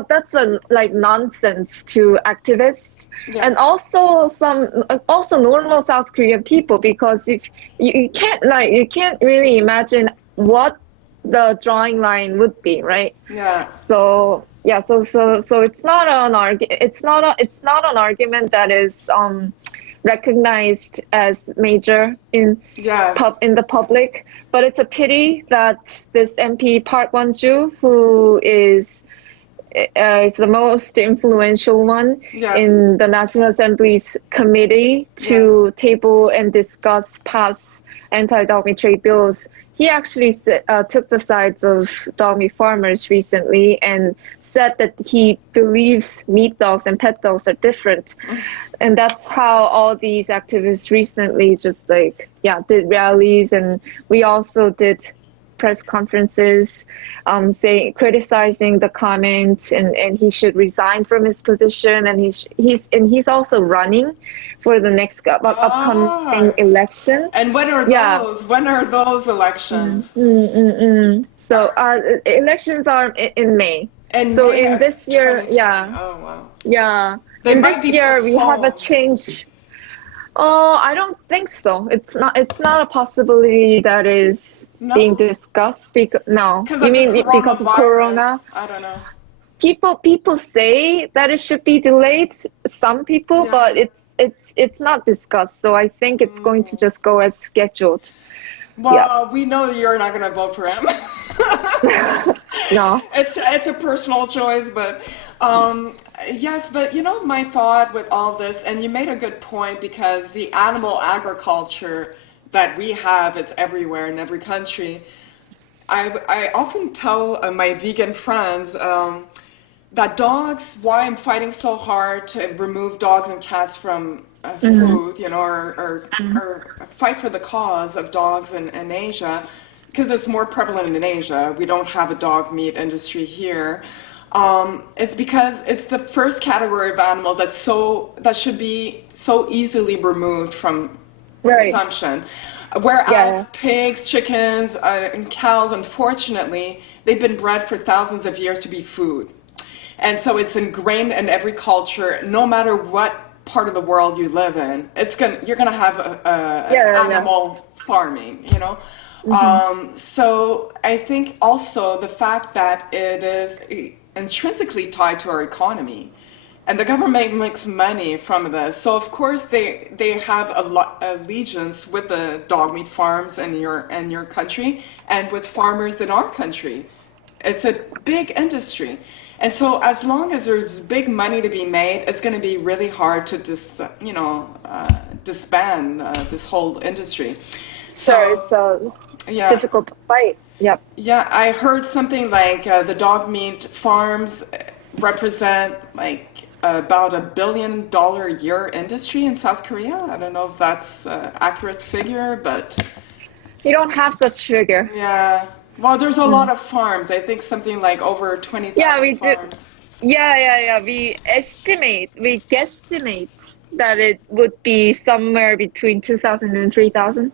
that's a like nonsense to activists and also normal South Korean people, because if you can't really imagine what the drawing line would be, right? Yeah. So yeah, so it's not an argument that is recognized as major in in the public, but it's a pity that this MP Park Won-ju, who is the most influential one in the National Assembly's committee to table and discuss pass anti-dog meat trade bills, he actually took the sides of dog meat farmers recently and said that he believes meat dogs and pet dogs are different. And that's how all these activists recently just did rallies, and we also did press conferences criticizing the comment, and he should resign from his position, and he's also running for the next upcoming election. And when are those? When are those elections? So elections are in May. And so May in this year, 2020. Oh wow. Yeah. They in might this be year we have a postponed. change. Oh, I don't think so. It's not a possibility that is being discussed. No. You mean because of Corona? I don't know. People say that it should be delayed. Some people, but it's not discussed. So I think it's going to just go as scheduled. Well, we know you're not going to vote for him. No. It's a personal choice, but yes, but you know, my thought with all this, and you made a good point, because the animal agriculture that we have, it's everywhere in every country. I often tell my vegan friends that dogs, why I'm fighting so hard to remove dogs and cats from food, you know, or fight for the cause of dogs in Asia, because it's more prevalent in Asia. We don't have a dog meat industry here. It's because it's the first category of animals that should be so easily removed from consumption. Whereas pigs, chickens, and cows, unfortunately, they've been bred for thousands of years to be food. And so it's ingrained in every culture, no matter what part of the world you live in. You're gonna have animal farming, you know. So I think also the fact that it is intrinsically tied to our economy, and the government makes money from this. So of course they have allegiance with the dog meat farms in your country and with farmers in our country. It's a big industry. And so as long as there's big money to be made, it's going to be really hard to disband this whole industry. So it's a difficult fight. Yep. Yeah, I heard something like the dog meat farms represent like about $1 billion a year industry in South Korea. I don't know if that's an accurate figure, but you don't have such figure. Yeah. Well, there's a lot of farms. I think something like over 20,000 we farms. Do. Yeah. We guesstimate that it would be somewhere between 2,000 and 3,000.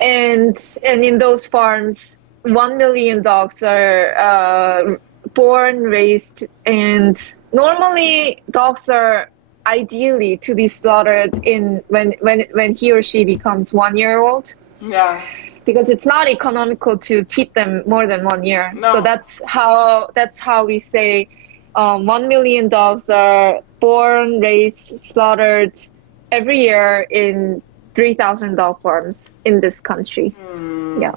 And in those farms, 1 million dogs are born, raised, and normally dogs are ideally to be slaughtered when he or she becomes 1 year old. Yeah. Because it's not economical to keep them more than 1 year. No. So that's how we say 1 million dogs are born, raised, slaughtered every year in 3,000 dog farms in this country. Yeah.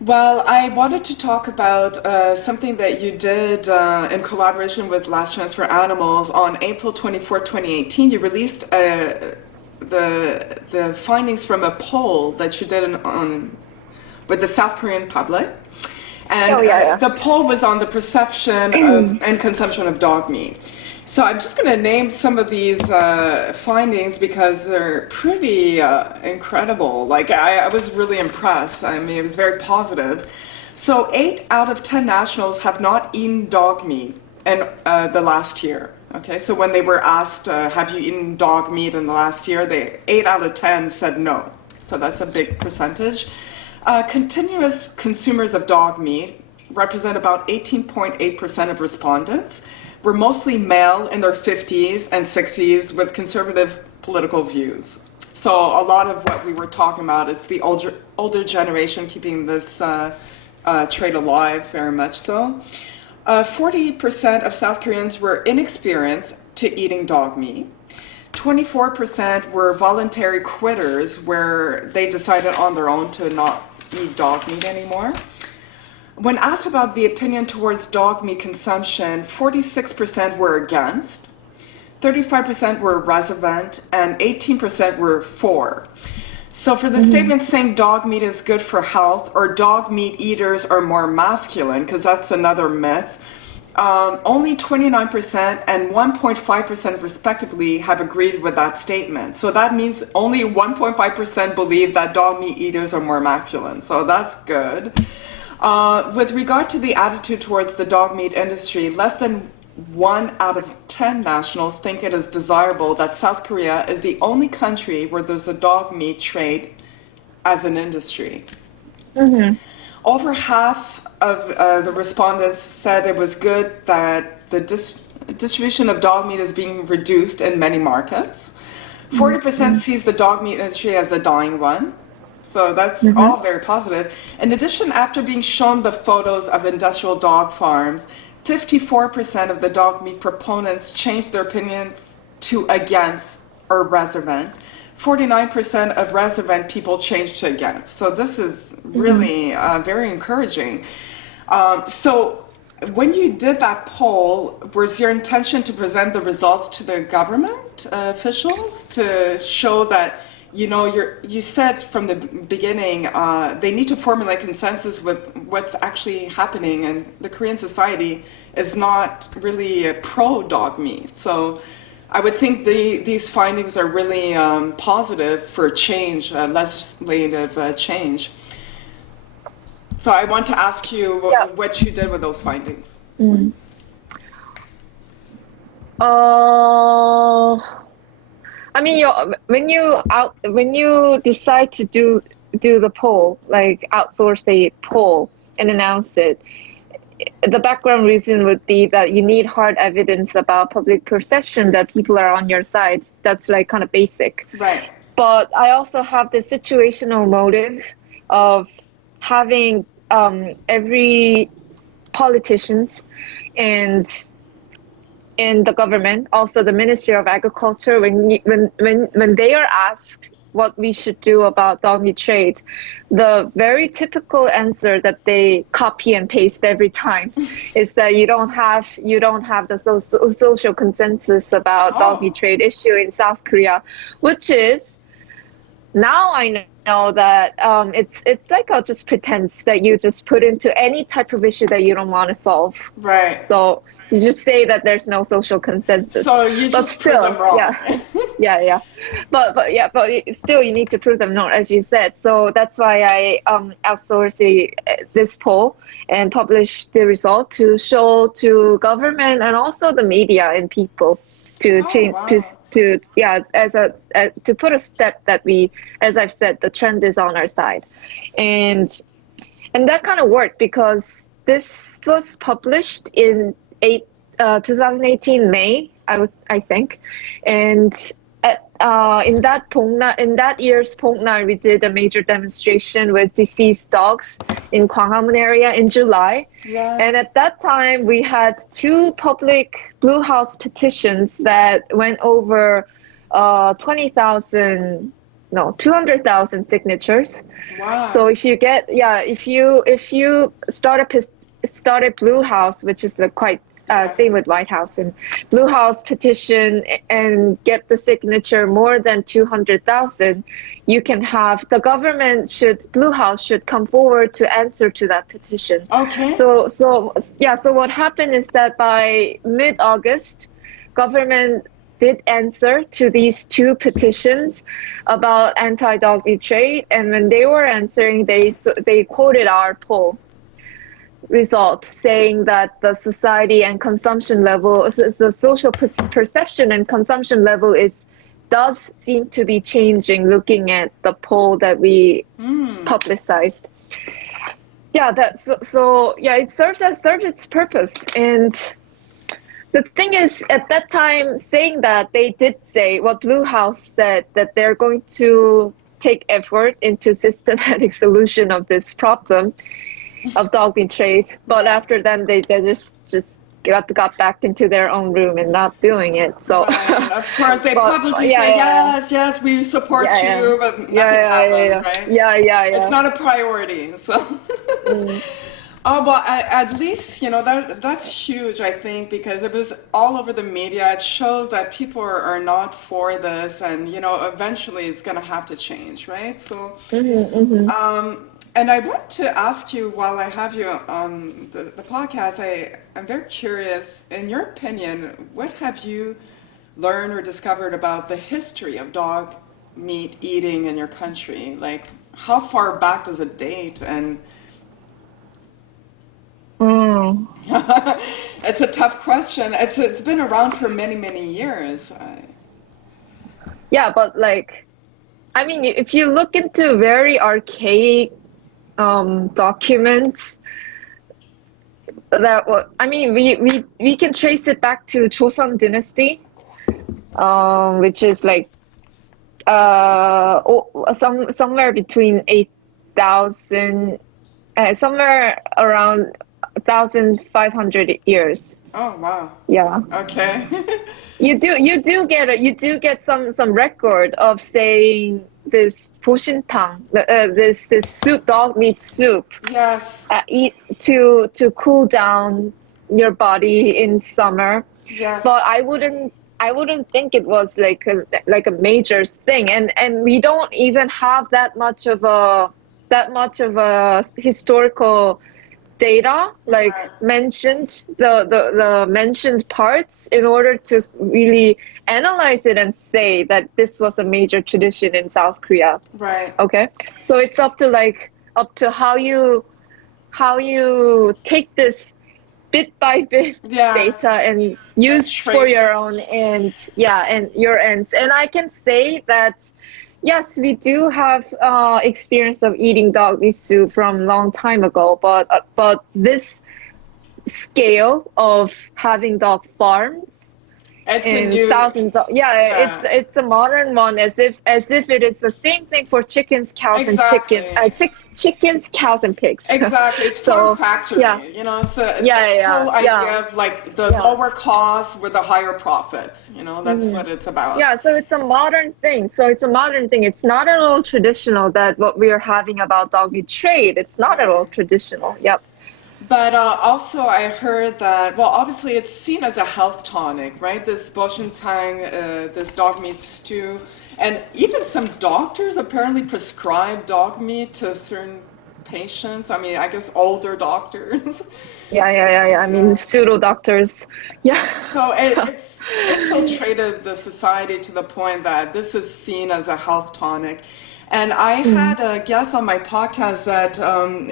Well, I wanted to talk about something that you did in collaboration with Last Chance for Animals. On April 24, 2018, you released the findings from a poll that you did with the South Korean public. And the poll was on the perception of and consumption of dog meat. So I'm just going to name some of these findings because they're pretty incredible. Like, I was really impressed. I mean, it was very positive. So 8 out of 10 nationals have not eaten dog meat in the last year. Okay, so when they were asked, have you eaten dog meat in the last year, 8 out of 10 said no. So that's a big percentage. Continuous consumers of dog meat represent about 18.8% of respondents, were mostly male in their 50s and 60s with conservative political views. So a lot of what we were talking about, it's the older generation keeping this trait alive, very much so. 40% of South Koreans were inexperienced to eating dog meat. 24% were voluntary quitters, where they decided on their own to not eat dog meat anymore. When asked about the opinion towards dog meat consumption, 46% were against, 35% were reservant, and 18% were for. So for the statement saying dog meat is good for health or dog meat eaters are more masculine, because that's another myth, only 29% and 1.5% respectively have agreed with that statement. So that means only 1.5% believe that dog meat eaters are more masculine. So that's good. With regard to the attitude towards the dog meat industry, less than 1 out of 10 nationals think it is desirable that South Korea is the only country where there's a dog meat trade as an industry. Over half of the respondents said it was good that the distribution of dog meat is being reduced in many markets. 40% sees the dog meat industry as a dying one. So that's all very positive. In addition, after being shown the photos of industrial dog farms, 54% of the dog meat proponents changed their opinion to against or reservant. 49% of reservant people changed to against. So this is really very encouraging. So when you did that poll, was your intention to present the results to the government officials to show that, you know, you said from the beginning they need to formulate consensus with what's actually happening, and the Korean society is not really pro-dog meat. So I would think these findings are really positive for change, legislative change. So I want to ask you what you did with those findings. I mean, when you decide to do the poll, like outsource the poll and announce it, the background reason would be that you need hard evidence about public perception that people are on your side. That's like kind of basic. Right. But I also have the situational motive of having every politicians and in the government, also the Ministry of Agriculture, when they are asked what we should do about dog meat trade, the very typical answer that they copy and paste every time is that you don't have the social consensus about dog meat trade issue in South Korea, which is, now I know that it's like a just pretense that you just put into any type of issue that you don't want to solve. Right. So you just say that there's no social consensus. So you just prove them wrong. Yeah. But still you need to prove them wrong, as you said. So that's why I outsourced this poll and published the result to show to government and also the media and people to change to put a step that we, as I've said, the trend is on our side, and that kind of worked because this was published in 2018 May, I think, and in that year's BokNal, we did a major demonstration with deceased dogs in Gwanghwamun area in July. Yes. And at that time, we had 2 public Blue House petitions that went over 200,000 signatures. Wow. So if you start a Blue House, which is quite same with White House, and Blue House petition and get the signature more than 200,000, you can have the government Blue House should come forward to answer to that petition. Okay. So what happened is that by mid-August, government did answer to these 2 petitions about anti-dog meat trade, and when they were answering, they quoted our poll result, saying that the society and consumption level, the social perception and consumption level does seem to be changing, looking at the poll that we publicized. yeah, yeah, it served its purpose. And the thing is, at that time, saying that, they did say what Blue House said, that they're going to take effort into systematic solution of this problem of dog meat trade. But after then, they just got back into their own room and not doing it. So Right. Of course, they But, publicly yeah, say, yeah, yes, we support yeah, you, but nothing happens, right? It's not a priority, so. Oh, well, at least, that's huge, I think, because it was all over the media. It shows that people are not for this, and, eventually it's going to have to change, right? So, and I want to ask you, while I have you on the podcast, I'm very curious, in your opinion, what have you learned or discovered about the history of dog meat eating in your country? Like, how far back does it date? And it's a tough question. It's been around for many years. yeah, but like, I mean, if you look into very archaic documents, I mean, we can trace it back to Joseon Dynasty, which is like somewhere between 8,000, somewhere around 1,500 years. Oh wow. Yeah. Okay. You do get some record of saying this 보신탕, this soup, dog meat soup, Yes. eat to cool down your body in summer. Yes. But I wouldn't think it was like a major thing, and we don't even have that much of a historical data, like mentioned the mentioned parts, in order to really analyze it and say that this was a major tradition in South Korea. Right. Okay, so it's up to how you take this bit by bit data and use for your own and your ends. And I can say that yes, we do have experience of eating dog meat soup from long time ago, but this scale of having dog farms and thousands of it's a modern one, as if it is the same thing for chickens, cows, and chickens, cows, and pigs. Exactly, it's farm factory. It's a whole idea of like the lower costs with the higher profits. That's what it's about. Yeah, so it's a modern thing. It's not at all traditional that what we are having about dog meat trade. It's not at all traditional. Yep. But also I heard that, well, obviously it's seen as a health tonic, right? This boshintang, this dog meat stew. And even some doctors apparently prescribe dog meat to certain patients. I mean, I guess older doctors. Yeah. I mean, pseudo doctors. Yeah. So it's infiltrated the society to the point that this is seen as a health tonic. And I had a guest on my podcast that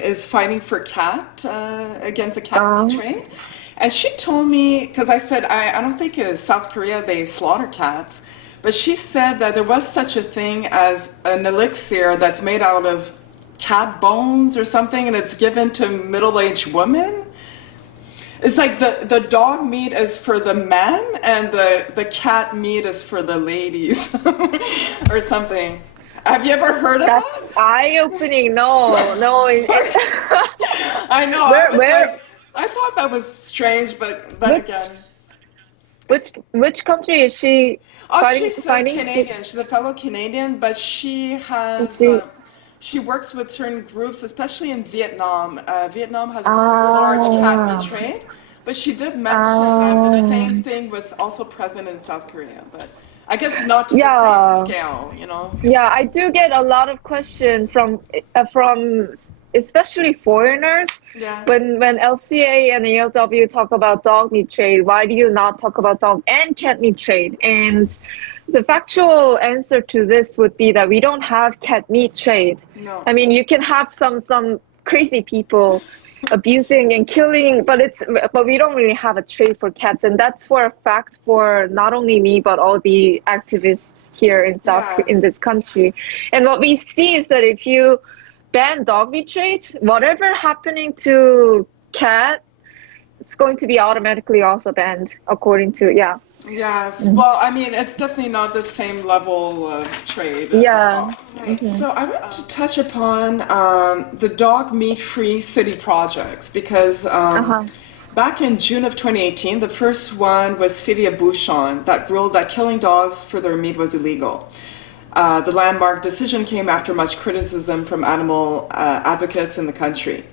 is fighting for against the cat meat trade. And she told me, because I said, I don't think in South Korea they slaughter cats, but she said that there was such a thing as an elixir that's made out of cat bones or something, and it's given to middle-aged women. It's like the dog meat is for the men and the cat meat is for the ladies or something. Have you ever heard of that? That's eye-opening. No. I know. I thought that was strange, but then again. Which country is she fighting? She's Canadian. She's a fellow Canadian, but she has she works with certain groups, especially in Vietnam. Vietnam has a large cat meat trade, but she did mention that the same thing was also present in South Korea, but I guess not to the same scale, Yeah, I do get a lot of questions from especially foreigners. Yeah. When LCA and ALW talk about dog meat trade, why do you not talk about dog and cat meat trade? And the factual answer to this would be that we don't have cat meat trade. No. I mean, you can have some crazy people abusing and killing, but we don't really have a trade for cats, and that's for a fact for not only me but all the activists here in in this country. And what we see is that if you ban dog meat trades, whatever happening to cat, it's going to be automatically also banned according to, yeah. Yes, well, I mean, it's definitely not the same level of trade. Yeah. Right. So I want to touch upon the dog meat-free city projects because back in June of 2018, the first one was City of Busan that ruled that killing dogs for their meat was illegal. The landmark decision came after much criticism from animal advocates in the country.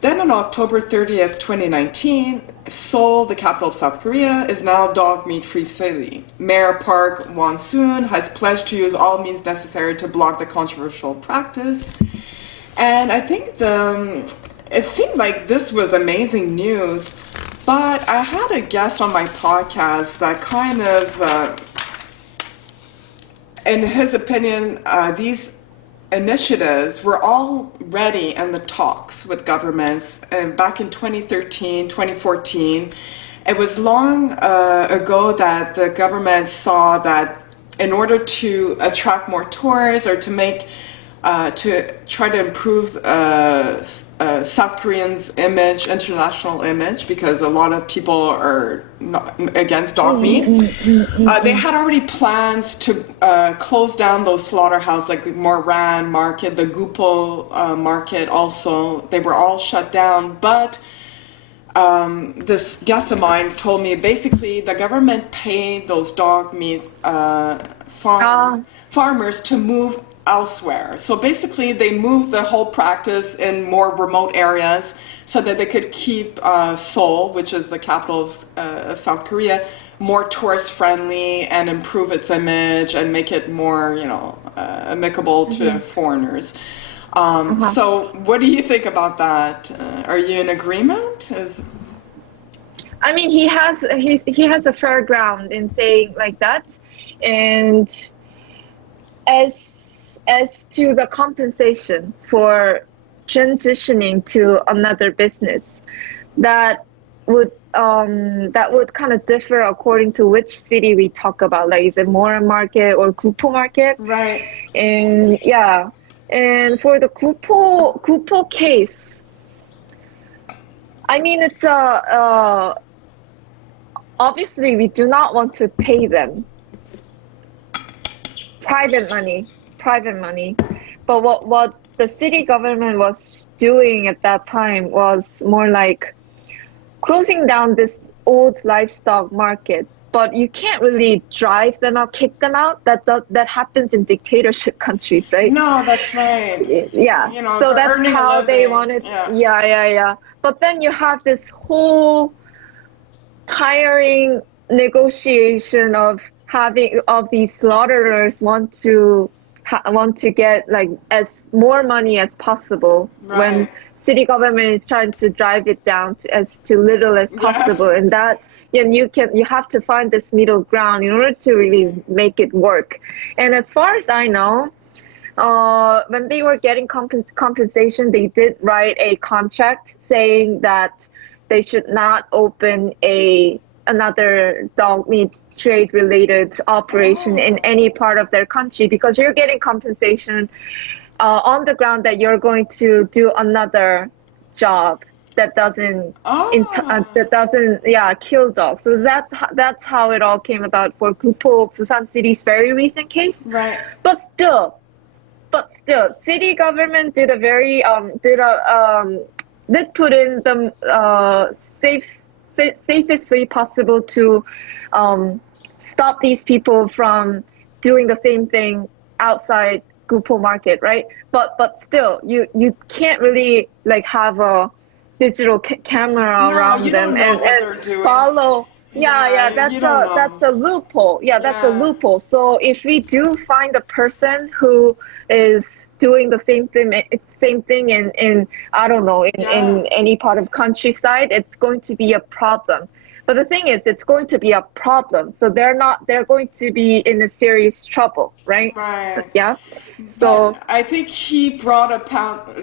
Then on October 30th, 2019, Seoul, the capital of South Korea, is now a dog meat-free city. Mayor Park Won-soon has pledged to use all means necessary to block the controversial practice. And I think it seemed like this was amazing news, but I had a guest on my podcast that kind of, in his opinion, these initiatives were already in the talks with governments back in 2013, 2014. It was long ago that the government saw that in order to attract more tourists or to make to try to improve South Koreans' image, international image, because a lot of people are not against dog meat. They had already plans to close down those slaughterhouses like the Moran market, the Gupo market also. They were all shut down, but this guest of mine told me basically the government paid those dog meat farmers to move elsewhere. So basically they moved the whole practice in more remote areas so that they could keep Seoul, which is the capital of South Korea, more tourist friendly and improve its image and make it more, amicable to foreigners. So what do you think about that? Are you in agreement? I mean, he has a fair ground in saying like that, and as to the compensation for transitioning to another business, that would kind of differ according to which city we talk about. Like, is it Moran Market or Gupo Market? Right. And yeah, and for the Gupo case, I mean, it's obviously we do not want to pay them private money. But what the city government was doing at that time was more like closing down this old livestock market. But you can't really drive them out, kick them out. That happens in dictatorship countries, right? No, that's right. Yeah. So that's how they wanted. Yeah. But then you have this whole tiring negotiation of these slaughterers want to get like as more money as possible, right, when city government is trying to drive it down to as little as possible. Yes. And that, and you have to find this middle ground in order to really make it work. And as far as I know, when they were getting compensation, they did write a contract saying that they should not open another dog meat trade related operation in any part of their country, because you're getting compensation on the ground that you're going to do another job that doesn't kill dogs. So that's how it all came about for Gupo, Busan City's very recent case. Right. But still, city government did put in the safest way possible to stop these people from doing the same thing outside Gupo market, right? But still, you can't really like have a digital camera around them and follow. Yeah, that's a loophole. Yeah, that's a loophole. So if we do find a person who is doing the same thing in I don't know, in any part of countryside, it's going to be a problem. But the thing is, it's going to be a problem. So they're going to be in a serious trouble, right? Right. Yeah. So but I think he brought up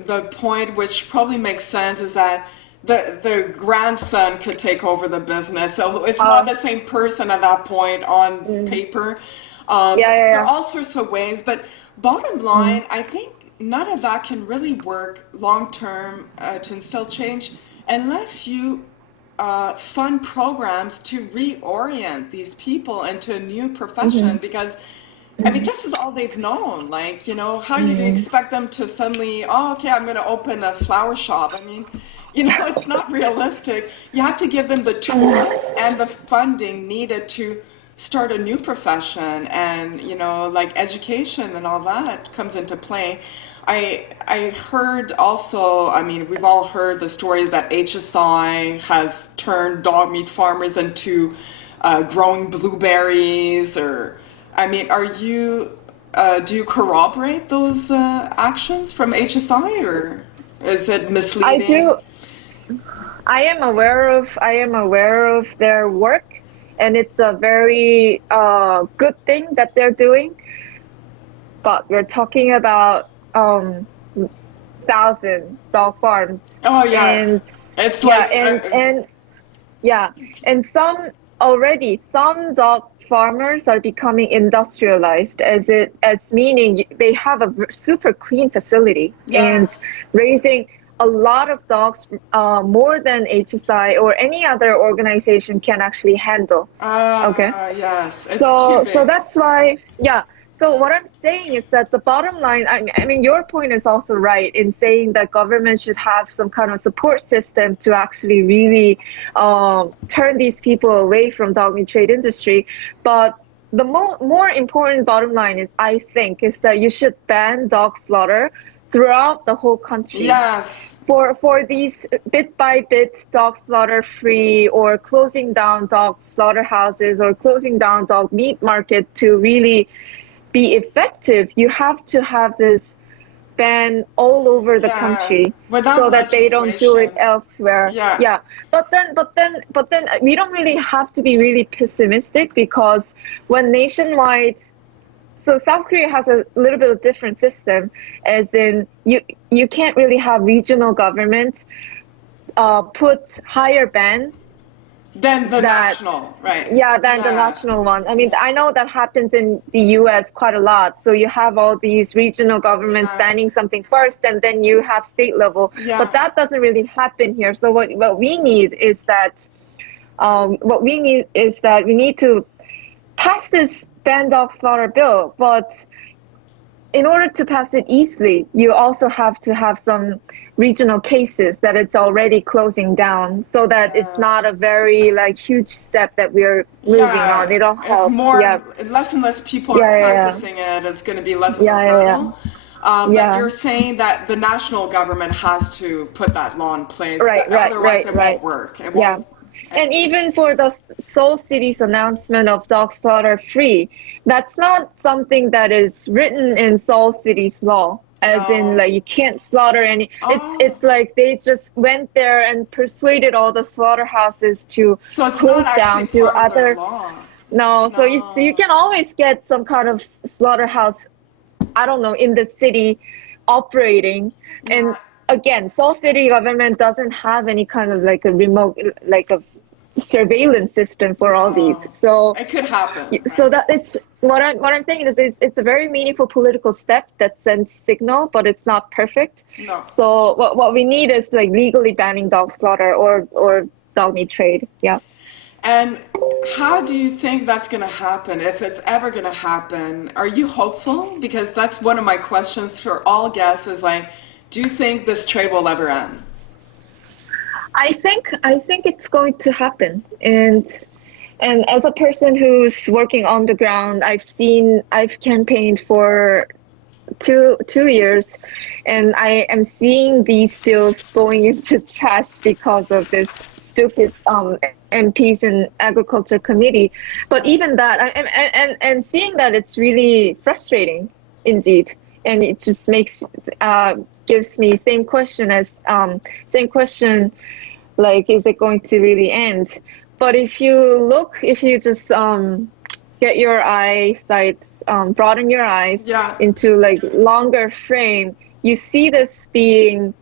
the point, which probably makes sense, is that the grandson could take over the business. So it's not the same person at that point on paper. There are all sorts of ways. But bottom line, I think none of that can really work long term to instill change unless you fund programs to reorient these people into a new profession because I mean, this is all they've known. Like, you know, how you expect them to suddenly, oh, okay, I'm going to open a flower shop. I mean, you know, it's not realistic. You have to give them the tools and the funding needed to start a new profession, and, you know, like education and all that comes into play. I heard also, I mean, we've all heard the stories that HSI has turned dog meat farmers into growing blueberries or, I mean, do you corroborate those actions from HSI, or is it misleading? I do. I am aware of their work, and it's a very good thing that they're doing. But we're talking about 1,000 dog farms. Oh yes, and it's like and some dog farmers are becoming industrialized, as meaning they have a super clean facility and raising a lot of dogs, more than HSI or any other organization can actually handle. Okay. Yes. It's So that's why, yeah. So what I'm saying is that the bottom line, I mean, your point is also right in saying that government should have some kind of support system to actually really turn these people away from dog meat trade industry. But the more important bottom line is, I think, is that you should ban dog slaughter throughout the whole country. Yes. For these bit by bit dog slaughter free, or closing down dog slaughterhouses, or closing down dog meat market to really be effective, you have to have this ban all over the country so that they don't do it elsewhere. Yeah. But then we don't really have to be really pessimistic, because when nationwide, so South Korea has a little bit of different system, as in you can't really have regional government put higher ban than the national, right? Yeah, than the national one. I mean, I know that happens in the US quite a lot. So you have all these regional governments banning something first, and then you have state level. But that doesn't really happen here. So what we need is that we need to pass this ban dog slaughter bill. But in order to pass it easily, you also have to have some regional cases that it's already closing down, so that it's not a very huge step that we're moving on. It all helps. Less and less people are practicing it. It's going to be less of a hurdle. But you're saying that the national government has to put that law in place. Otherwise, it won't work. It won't. And even for the Seoul City's announcement of dog slaughter free, that's not something that is written in Seoul City's law. As in, you can't slaughter any. It's like they just went there and persuaded all the slaughterhouses to close down to other. No, so you can always get some kind of slaughterhouse, I don't know, in the city operating. And again, Seoul City government doesn't have any kind of a remote, a surveillance system for all these. So it could happen. So that it's what I'm saying is it's a very meaningful political step that sends signal, but it's not perfect. No. So what we need is legally banning dog slaughter or dog meat trade. Yeah. And how do you think that's going to happen, if it's ever going to happen? Are you hopeful? Because that's one of my questions for all guests is do you think this trade will ever end? I think it's going to happen, and as a person who's working on the ground, I've campaigned for two years, and I am seeing these bills going into trash because of this stupid MPs in Agriculture Committee. But even that, and seeing that, it's really frustrating, indeed, and it just gives me same question, is it going to really end? But if you just get your eyesight, broaden your eyes into longer frame, you see this being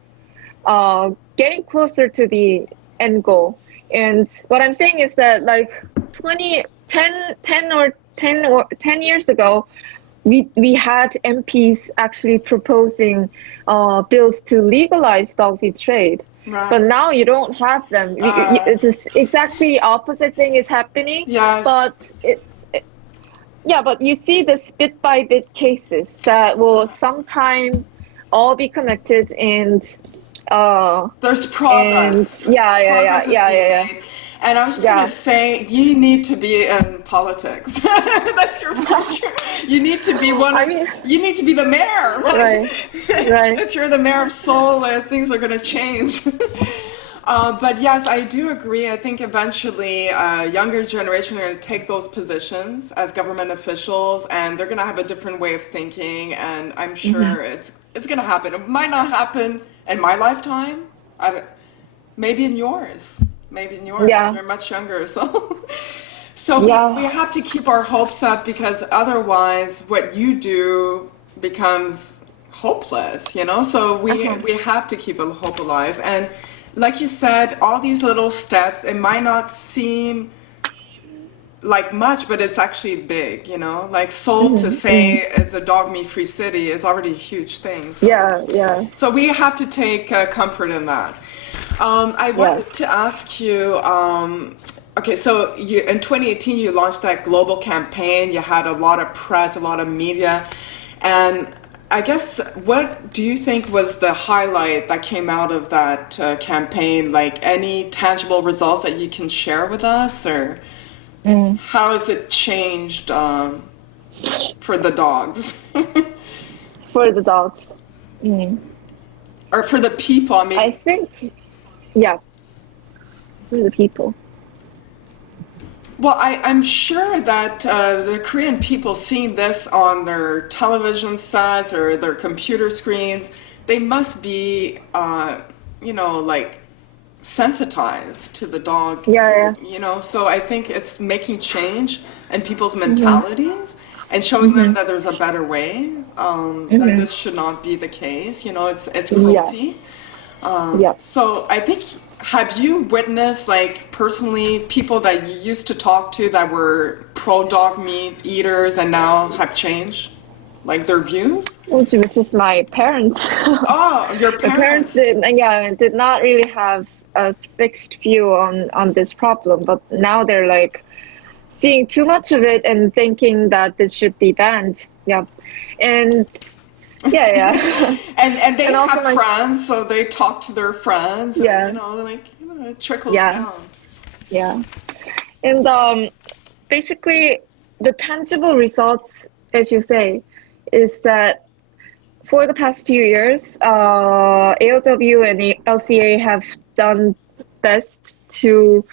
getting closer to the end goal. And what I'm saying is that 10 years ago, we had MPs actually proposing bills to legalize dog meat trade. Right. But now you don't have them. It's exactly opposite thing is happening. Yes. But yeah, but you see this bit by bit cases that will sometime all be connected and there's progress. And Progress is being yeah. made. And I was just going to say, you need to be in politics. That's your pressure. You need to be one. You need to be the mayor, right? Right. If you're the mayor of Seoul, things are going to change. But yes, I do agree. I think eventually younger generation are going to take those positions as government officials, and they're going to have a different way of thinking. And I'm sure it's going to happen. It might not happen in my lifetime. Maybe in yours. Maybe in yours. Yeah. You're much younger, so we have to keep our hopes up, because otherwise, what you do becomes hopeless. You know. So we have to keep a hope alive. And like you said, all these little steps. It might not seem like much, but it's actually big. You know, like Seoul to say it's a dog meat free city is already a huge thing. So, Yeah. So we have to take comfort in that. I wanted to ask you, okay, so in 2018, you launched that global campaign. You had a lot of press, a lot of media. And I guess, what do you think was the highlight that came out of that campaign? Like any tangible results that you can share with us? Or how has it changed for the dogs? For the dogs. Or for the people? I mean, I think... Yeah, for the people. Well, I'm sure that the Korean people seeing this on their television sets or their computer screens, they must be, like sensitized to the dog. Yeah. You know, so I think it's making change in people's mentalities and showing them that there's a better way, that this should not be the case. You know, it's cruelty. So I think, have you witnessed, like, personally, people that you used to talk to that were pro-dog meat eaters and now have changed, like, their views? Which is my parents. Oh, your parents. My parents did not really have a fixed view on this problem, but now they're, like, seeing too much of it and thinking that this should be banned. Yeah. And... Yeah. and they have friends, so they talk to their friends. And, it trickles down. Yeah. And basically, the tangible results, as you say, is that for the past 2 years, ALW and LCA have done best to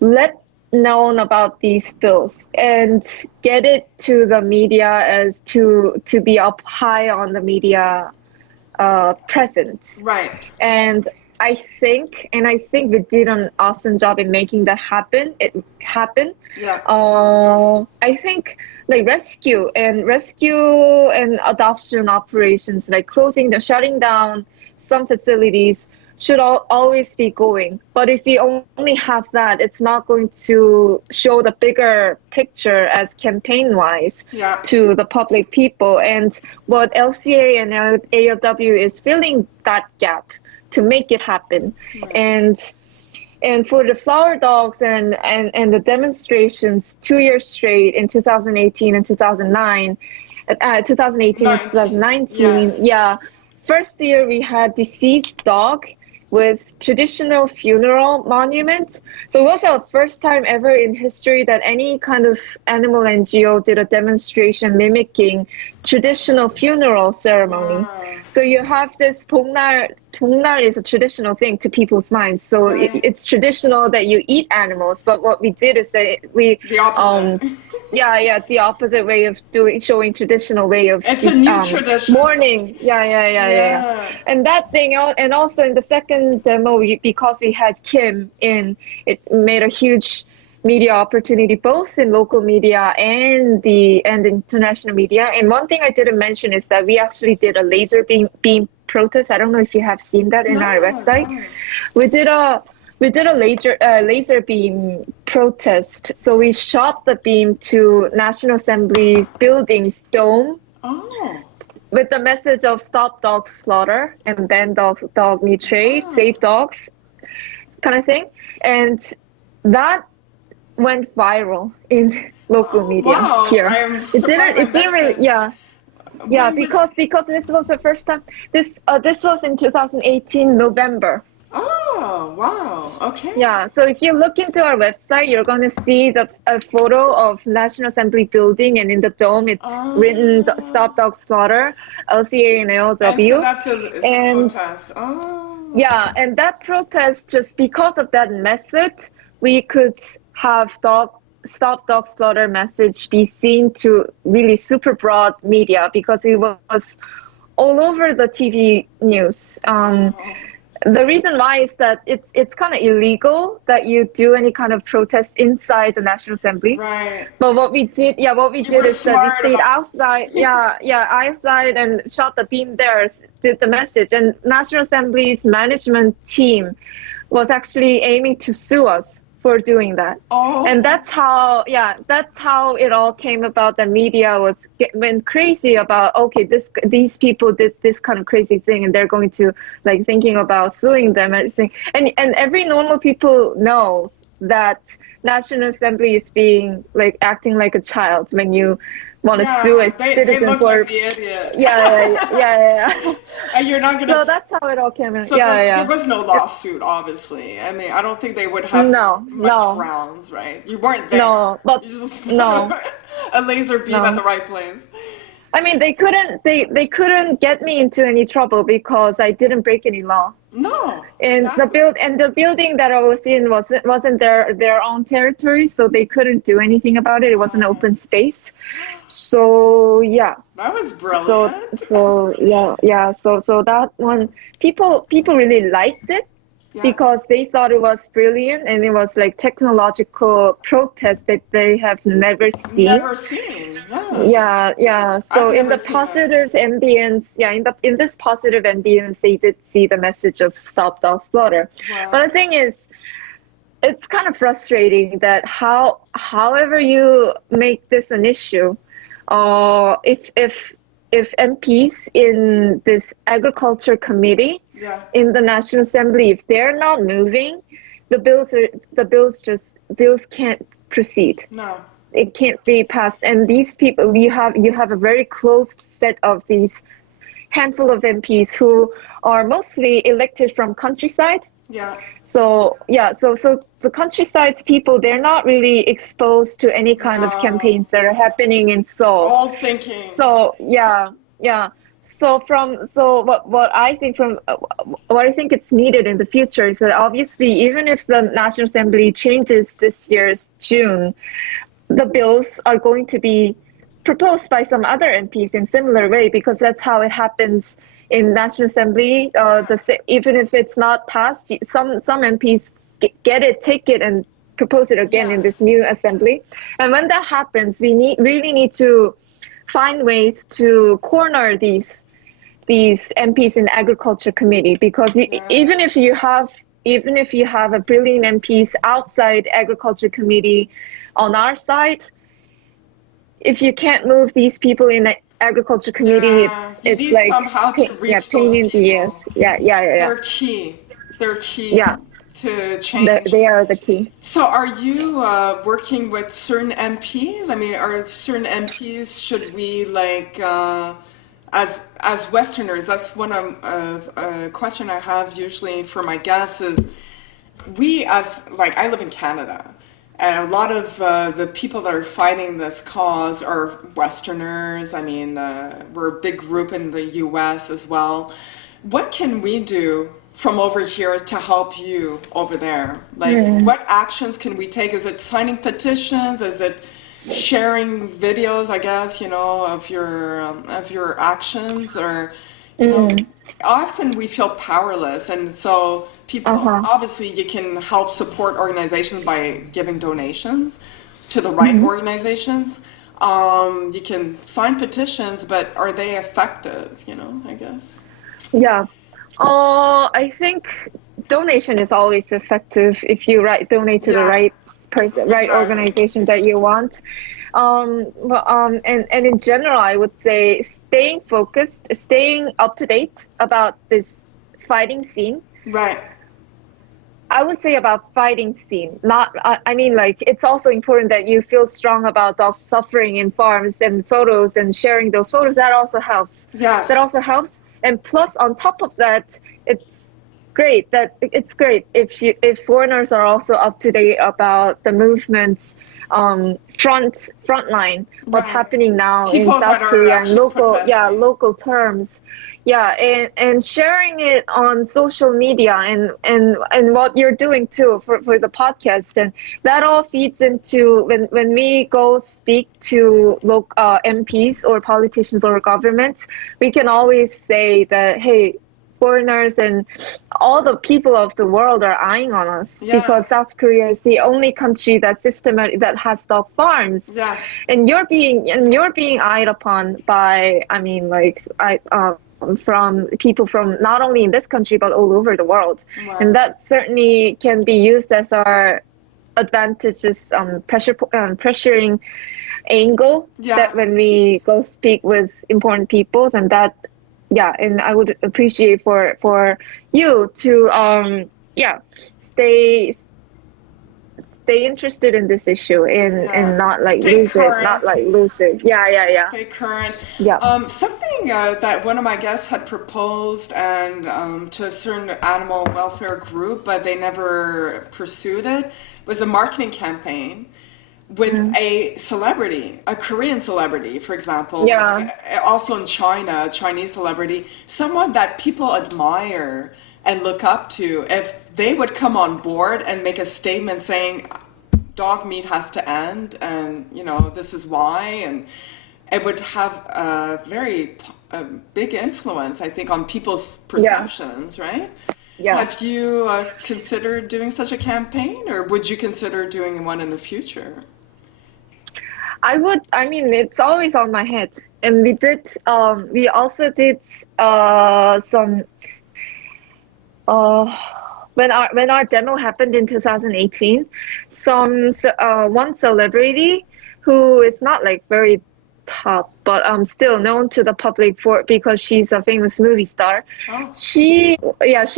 let known about these bills and get it to the media as to be up high on the media presence. Right. And I think we did an awesome job in making that happen. It happened. Yeah. I think like rescue and adoption operations, like shutting down some facilities, should always be going. But if we only have that, it's not going to show the bigger picture as campaign-wise to the public people. And what LCA and ALW is filling that gap to make it happen. And for the flower dogs and the demonstrations 2 years straight in 2018 and 2019, and 2019, first year we had deceased dog with traditional funeral monument. So it was our first time ever in history that any kind of animal NGO did a demonstration mimicking traditional funeral ceremony. Wow. So you have this BokNal. BokNal is a traditional thing to people's minds. So it's traditional that you eat animals. But what we did is that we the opposite. The opposite way of showing traditional way of it's a new tradition. Mourning. Yeah. And that thing, and also in the second demo, because we had Kim in, it made a huge media opportunity, both in local media and international media. And one thing I didn't mention is that we actually did a laser beam protest. I don't know if you have seen that in our website. We did a we did a laser beam protest. So we shot the beam to National Assembly's building's dome Oh. with the message of stop dog slaughter and ban dog meat trade, save dogs, kind of thing. And that went viral in local media Wow. here. I am It surprised I didn't really, missed it. yeah. Yeah, When was- because this was the first time. This was in 2018 November. Oh, wow. Okay. Yeah, so if you look into our website, you're going to see a photo of National Assembly building, and in the dome, it's written "Stop Dog Slaughter," LCA and And ALW. so that's a And- protest. Oh. Yeah, and that protest, just because of that method, we could have Stop Dog Slaughter message be seen to really super broad media because it was all over the TV news. The reason why is that it's kind of illegal that you do any kind of protest inside the National Assembly. Right. But what we did were is that we smart stayed about- outside. Outside and shot the beam there, did the message. And National Assembly's management team was actually aiming to sue us for doing that. Oh. And that's how it all came about. The media went crazy about, okay, these people did this kind of crazy thing, and they're going to like thinking about suing them and everything. And every normal people knows that National Assembly is being like acting like a child when you want to sue a they citizen look for like the idiot. yeah. And you're not gonna. So that's how it all came out. So Yeah, there yeah. was no lawsuit, obviously. I mean, I don't think they would have No, much no. grounds, right? You weren't there. No, but You just no. a laser beam No. at the right place. I mean, they couldn't get me into any trouble because I didn't break any law. No. And exactly. the building that I was in wasn't their own territory, so they couldn't do anything about it. It was an open space. So yeah. That was brilliant. So that one people really liked it Yeah. because they thought it was brilliant, and it was like technological protest that they have never seen. Never seen. Yeah. Yeah. So I've in the never seen positive ambience, in this positive ambience, they did see the message of stop dog slaughter. Wow. But the thing is, it's kind of frustrating that however you make this an issue, if MPs in this agriculture committee Yeah. in the National Assembly, if they're not moving, the bills can't proceed. No. It can't be passed. And these people, you have a very closed set of these handful of MPs who are mostly elected from countryside. Yeah. So the countryside's people, they're not really exposed to any kind of No. campaigns that are happening in Seoul. All thinking. So yeah. So what I think it's needed in the future is that obviously even if the National Assembly changes this year's June, the bills are going to be proposed by some other MPs in similar way, because that's how it happens in National Assembly. Even if it's not passed, some MPs get it, take it, and propose it again in this new assembly. And when that happens, we really need to find ways to corner these MPs in Agriculture Committee, because even if you have a brilliant MPs outside Agriculture Committee on our side, if you can't move these people in the Agriculture Committee, it's need like somehow to reach pain those in the ears. people. They're key. Yeah. To change. They are the key. So are you working with certain MPs? I mean, are certain MPs, should we like, as Westerners, that's one of a question I have usually for my guests is, I live in Canada, and a lot of the people that are fighting this cause are Westerners. I mean, we're a big group in the US as well. What can we do from over here to help you over there? Like, what actions can we take? Is it signing petitions? Is it sharing videos, I guess, of your actions? Or, often we feel powerless. And so people, obviously you can help support organizations by giving donations to the right organizations. You can sign petitions, but are they effective, I guess? Yeah. I think donation is always effective if you donate to the right person, right organization that you want. And in general, I would say staying focused, staying up to date about this fighting scene. Right. I would say about fighting scene, not, I mean, like, it's also important that you feel strong about dogs suffering in farms and photos and sharing those photos. That also helps. Yes. That also helps. And plus, on top of that, it's great if foreigners are also up to date about the movement's front line, what's happening now in South Korea and local terms. Yeah, and sharing it on social media and what you're doing too for the podcast, and that all feeds into when we go speak to local MPs or politicians or governments, we can always say that, hey, foreigners and all the people of the world are eyeing on us because South Korea is the only country that has dog farms. Yes. And you're being eyed upon by, I mean, like, from people from not only in this country but all over the world. Wow. And that certainly can be used as our advantageous pressuring angle that when we go speak with important peoples, and that and I would appreciate for you to stay interested in this issue and not like lose it. Yeah. Stay current. Yeah. Something that one of my guests had proposed and to a certain animal welfare group, but they never pursued it, was a marketing campaign with a celebrity, a Korean celebrity, for example. Yeah. Also in China, a Chinese celebrity, someone that people admire and look up to. If they would come on board and make a statement saying dog meat has to end, and this is why, and it would have a very big influence, I think, on people's perceptions, right? Yeah. Have you considered doing such a campaign, or would you consider doing one in the future? I would. I mean, it's always on my head, and we also did some. When our demo happened in 2018, one celebrity who is not like very top, but still known to the public because she's a famous movie star. Oh. She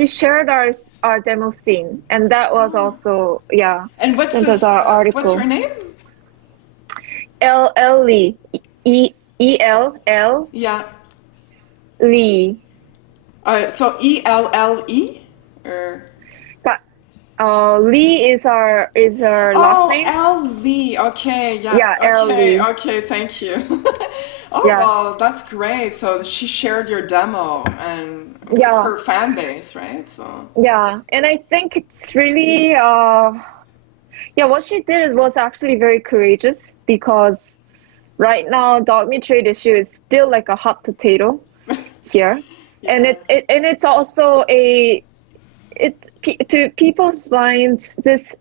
shared our demo scene, and that was also And what's our article. What's her name? Lee. ELL. Yeah. Lee. So ELLE or. Lee is her last name. L. Lee. Okay, yeah. Yeah, L. Lee. Okay, thank you. Well, that's great. So she shared your demo and with her fan base, right? So. Yeah, and I think it's really, what she did was actually very courageous, because right now dog meat trade issue is still like a hot potato here, and it's also to people's minds, this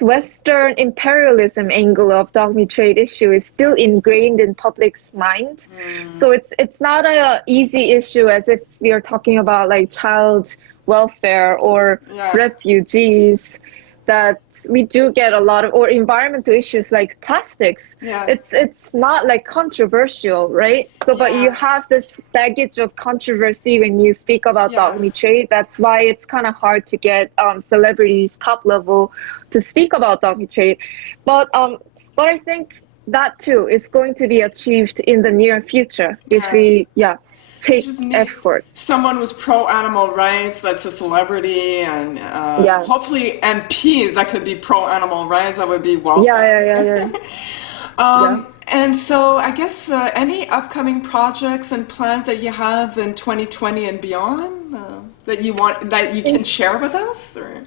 Western imperialism angle of dog meat trade issue is still ingrained in public's mind. So it's not a easy issue as if we are talking about like child welfare or refugees, that we do get a lot of, or environmental issues like plastics. It's not like controversial, right? So but you have this baggage of controversy when you speak about dog meat trade. That's why it's kind of hard to get celebrities top level to speak about dog meat trade. But I think that too is going to be achieved in the near future if we take effort. Someone who's pro-animal rights, that's a celebrity, and hopefully MPs that could be pro-animal rights, that would be welcome. And so I guess any upcoming projects and plans that you have in 2020 and beyond that you can share with us, or?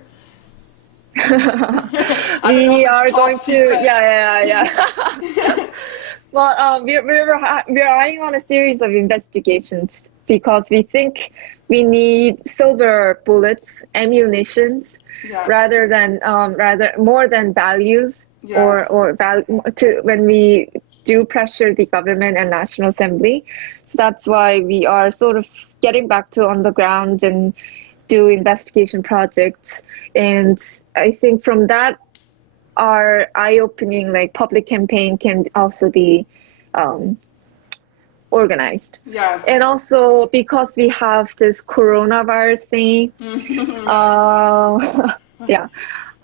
We are going to Well, we're eyeing on a series of investigations because we think we need silver bullets, ammunitions, rather more than values, or when we do pressure the government and National Assembly. So that's why we are sort of getting back to on the ground and do investigation projects. And I think from that, our eye-opening like public campaign can also be organized. Yes. And also because we have this coronavirus thing, yeah.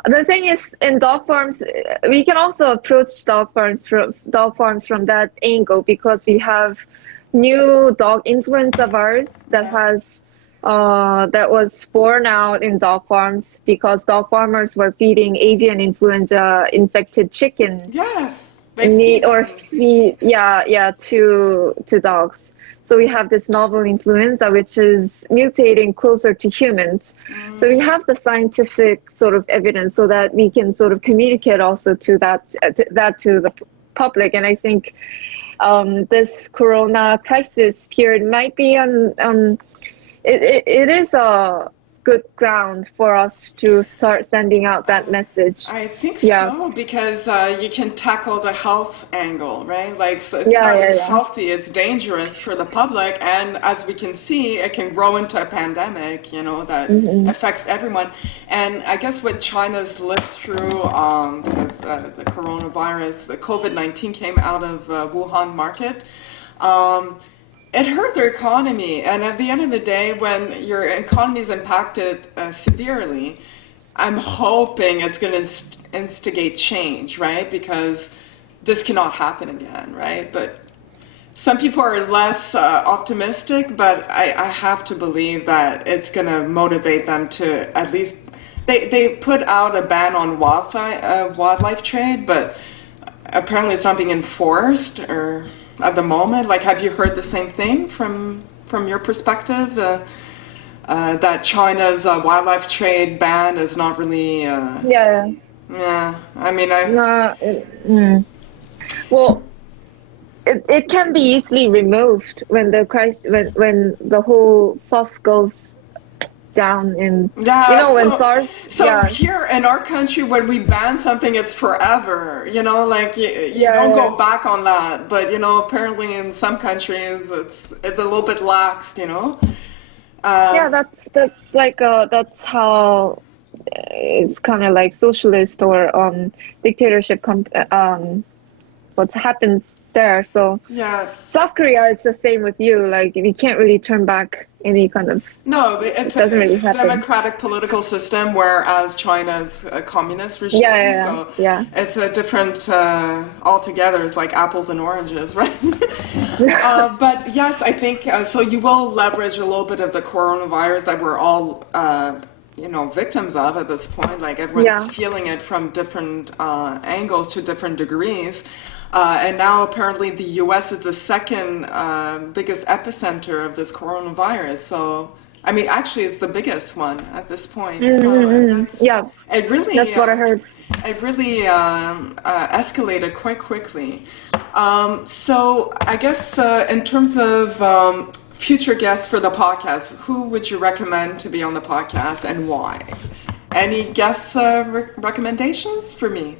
The thing is, in dog farms, we can also approach dog farms from that angle, because we have new dog influenza virus that has that was born out in dog farms because dog farmers were feeding avian influenza infected chicken Yes. meat or feed, to dogs. So we have this novel influenza which is mutating closer to humans. So we have the scientific sort of evidence so that we can sort of communicate also to that to the public. And I think this corona crisis period might be it is a good ground for us to start sending out that message. I think Yeah. so, because you can tackle the health angle, right? Like, so it's Yeah, not yeah, yeah. healthy, it's dangerous for the public, and as we can see, it can grow into a pandemic, you know, that affects everyone. And I guess what China's lived through, because the coronavirus, the COVID-19 came out of Wuhan market, it hurt their economy. And at the end of the day, when your economy is impacted severely, I'm hoping it's going to instigate change, right? Because this cannot happen again, right? But some people are less optimistic, but I have to believe that it's going to motivate them to at least, they put out a ban on wildlife trade, but apparently it's not being enforced or at the moment. Like, have you heard the same thing from your perspective? That China's wildlife trade ban is not really. Yeah. Yeah, I mean, Well, it can be easily removed when when the whole fuss goes down in, yeah, when so, SARS. So yeah. here in our country, when we ban something, it's forever. You know, like you Yeah, don't yeah. go back on that. But you know, apparently in some countries, it's a little bit laxed. You know. Yeah, that's like that's how it's kind of like socialist or dictatorship what happens there. So Yes. South Korea, it's the same with you. Like we can't really turn back any kind of. No, it's doesn't a really happen. democratic political system, whereas China's a communist regime. So Yeah. it's a different altogether. It's like apples and oranges, right? But yes, I think so. You will leverage a little bit of the coronavirus that we're all, victims of at this point. Like everyone's Yeah. feeling it from different angles to different degrees. And now apparently the U.S. is the second biggest epicenter of this coronavirus. So, I mean, actually, it's the biggest one at this point. So Yeah, it really, that's what I heard. It really escalated quite quickly. So I guess in terms of future guests for the podcast, who would you recommend to be on the podcast and why? Any guest recommendations for me?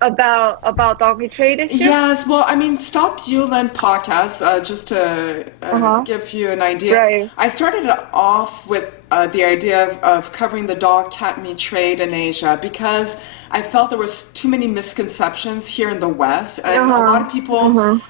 About doggy trade issue? Yes, well, I mean, Stop Yulin podcast, just to give you an idea. Right. I started it off with the idea of covering the dog-cat meat trade in Asia because I felt there was too many misconceptions here in the West, and a lot of people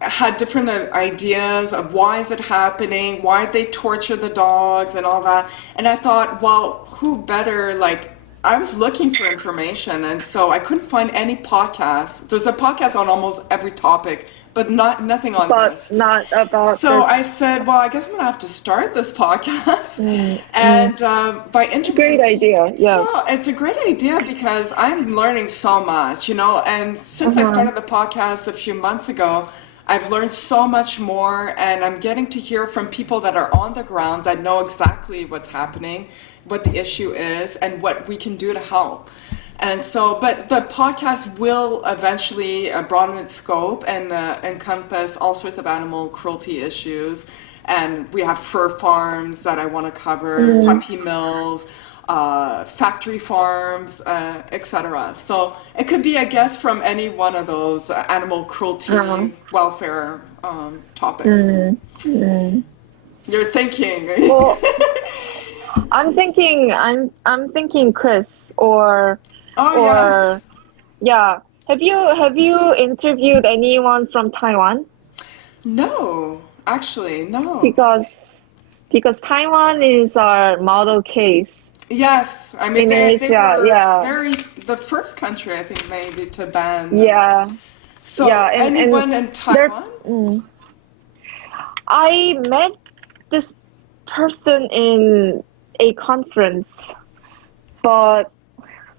had different ideas of why is it happening, why they torture the dogs and all that. And I thought, well, who better, like, I was looking for information, and so I couldn't find any podcasts. There's a podcast on almost every topic, but nothing on this. But not about So this. I said, well, I guess I'm going to have to start this podcast. And by interviewing... Great idea, yeah. Well, it's a great idea because I'm learning so much, and since I started the podcast a few months ago, I've learned so much more, and I'm getting to hear from people that are on the ground that know exactly what's happening, what the issue is, and what we can do to help. And so, but the podcast will eventually broaden its scope and encompass all sorts of animal cruelty issues. And we have fur farms that I want to cover, puppy mills, factory farms, etc. So it could be a guest from any one of those animal cruelty, welfare topics. You're thinking. Well, I'm thinking Chris or Oh, or yes. yeah. Have you interviewed anyone from Taiwan? No, actually, no. Because Taiwan is our model case Yes, I mean in they Asia. were Yeah. the first country I think maybe to ban. Yeah. So Yeah, and anyone in there Taiwan? I met this person in a conference, but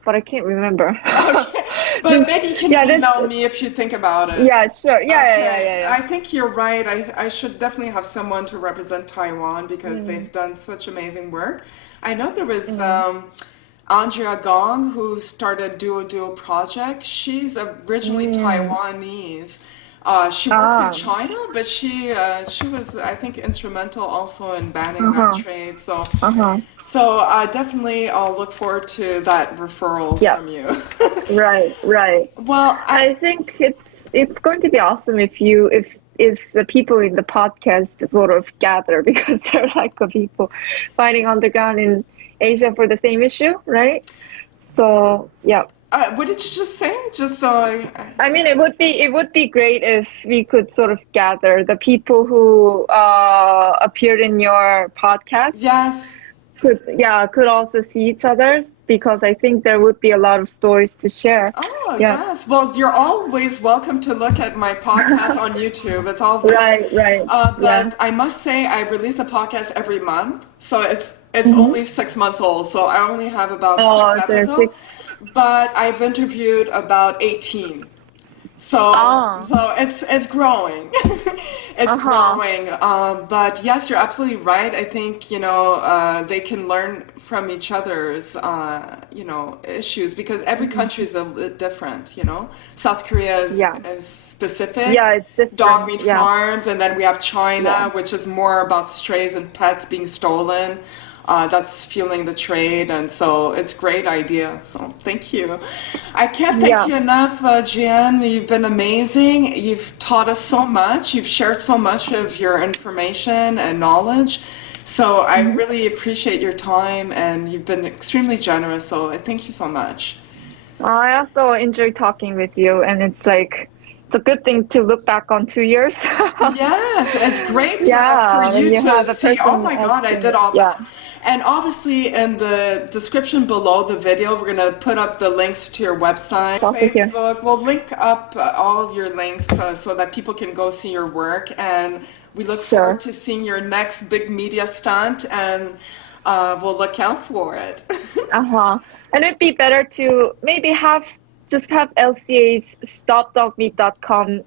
I can't remember. Okay, but This, maybe you can yeah, this, email me if you think about it. yeah, sure. Okay, Yeah. I think you're right. I should definitely have someone to represent Taiwan because they've done such amazing work. I know there was Andrea Gong who started Duo Project. She's originally Taiwanese. She works in Ah, China, but she was I think instrumental also in banning that uh-huh, trade. So uh-huh. definitely I'll look forward to that referral Yeah, from you. right. Well, I think it's going to be awesome if the people in the podcast sort of gather because they're like a people fighting on the ground in Asia for the same issue, right? So yeah. what did you just say? Just so I mean, it would be great if we could sort of gather the people who appeared in your podcast yes. could also see each other's because I think there would be a lot of stories to share. Oh, Yeah. yes. Well, you're always welcome to look at my podcast on YouTube. It's all there. Right. Yeah. But I must say, I release a podcast every month, so it's Hmm. only 6 months old. So I only have about six Oh, the episodes, six. but I've interviewed about 18. Ah. So it's growing. It's Uh-huh. growing. But yes, you're absolutely right. I think, they can learn from each other's, issues because every country is a bit different, South Korea Yeah. is specific, Yeah, it's dog different. meat Yeah. farms, and then we have China, Yeah. which is more about strays and pets being stolen. That's fueling the trade, and so it's a great idea. So thank you. I can't thank Yeah. you enough, Jiyeon. You've been amazing. You've taught us so much. You've shared so much of your information and knowledge. So I really appreciate your time, and you've been extremely generous. So I thank you so much. I also enjoy talking with you, and it's a good thing to look back on 2 years. Yes, it's great for Yeah, when you you to have a see, oh person my God, I asking. did all Yeah. that. And obviously, in the description below the video, we're going to put up the links to your website, Also here. Facebook. We'll link up all of your links so that people can go see your work. And we look forward Sure. to seeing your next big media stunt, and we'll look out for it. Uh-huh. And it'd be better to maybe just have LCA's stopdogmeat.com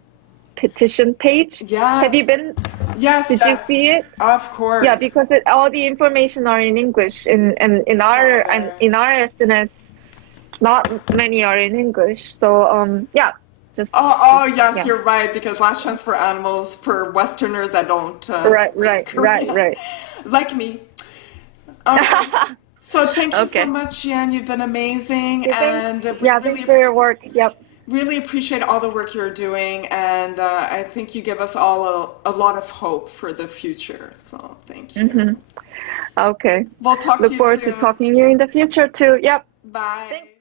petition page. Have you Yes, been? yes, Did you yes, see it? of Yeah, course. because all the information are in English, and in It's all our there. SNS, not many are in English. So yeah, just Oh, yes, yeah. you're right, because Last Chance for Animals for Westerners that don't read Right. Korean, like me. All right. So thank you so Okay. much, Jian. You've been amazing, Okay, thanks. and we Yeah, thanks for your work. Yep. really appreciate all the work you're doing, and I think you give us all a lot of hope for the future. So thank you. Okay. We'll talk to Look you forward to soon. talking to you in the future too. Yep. Bye. Thanks.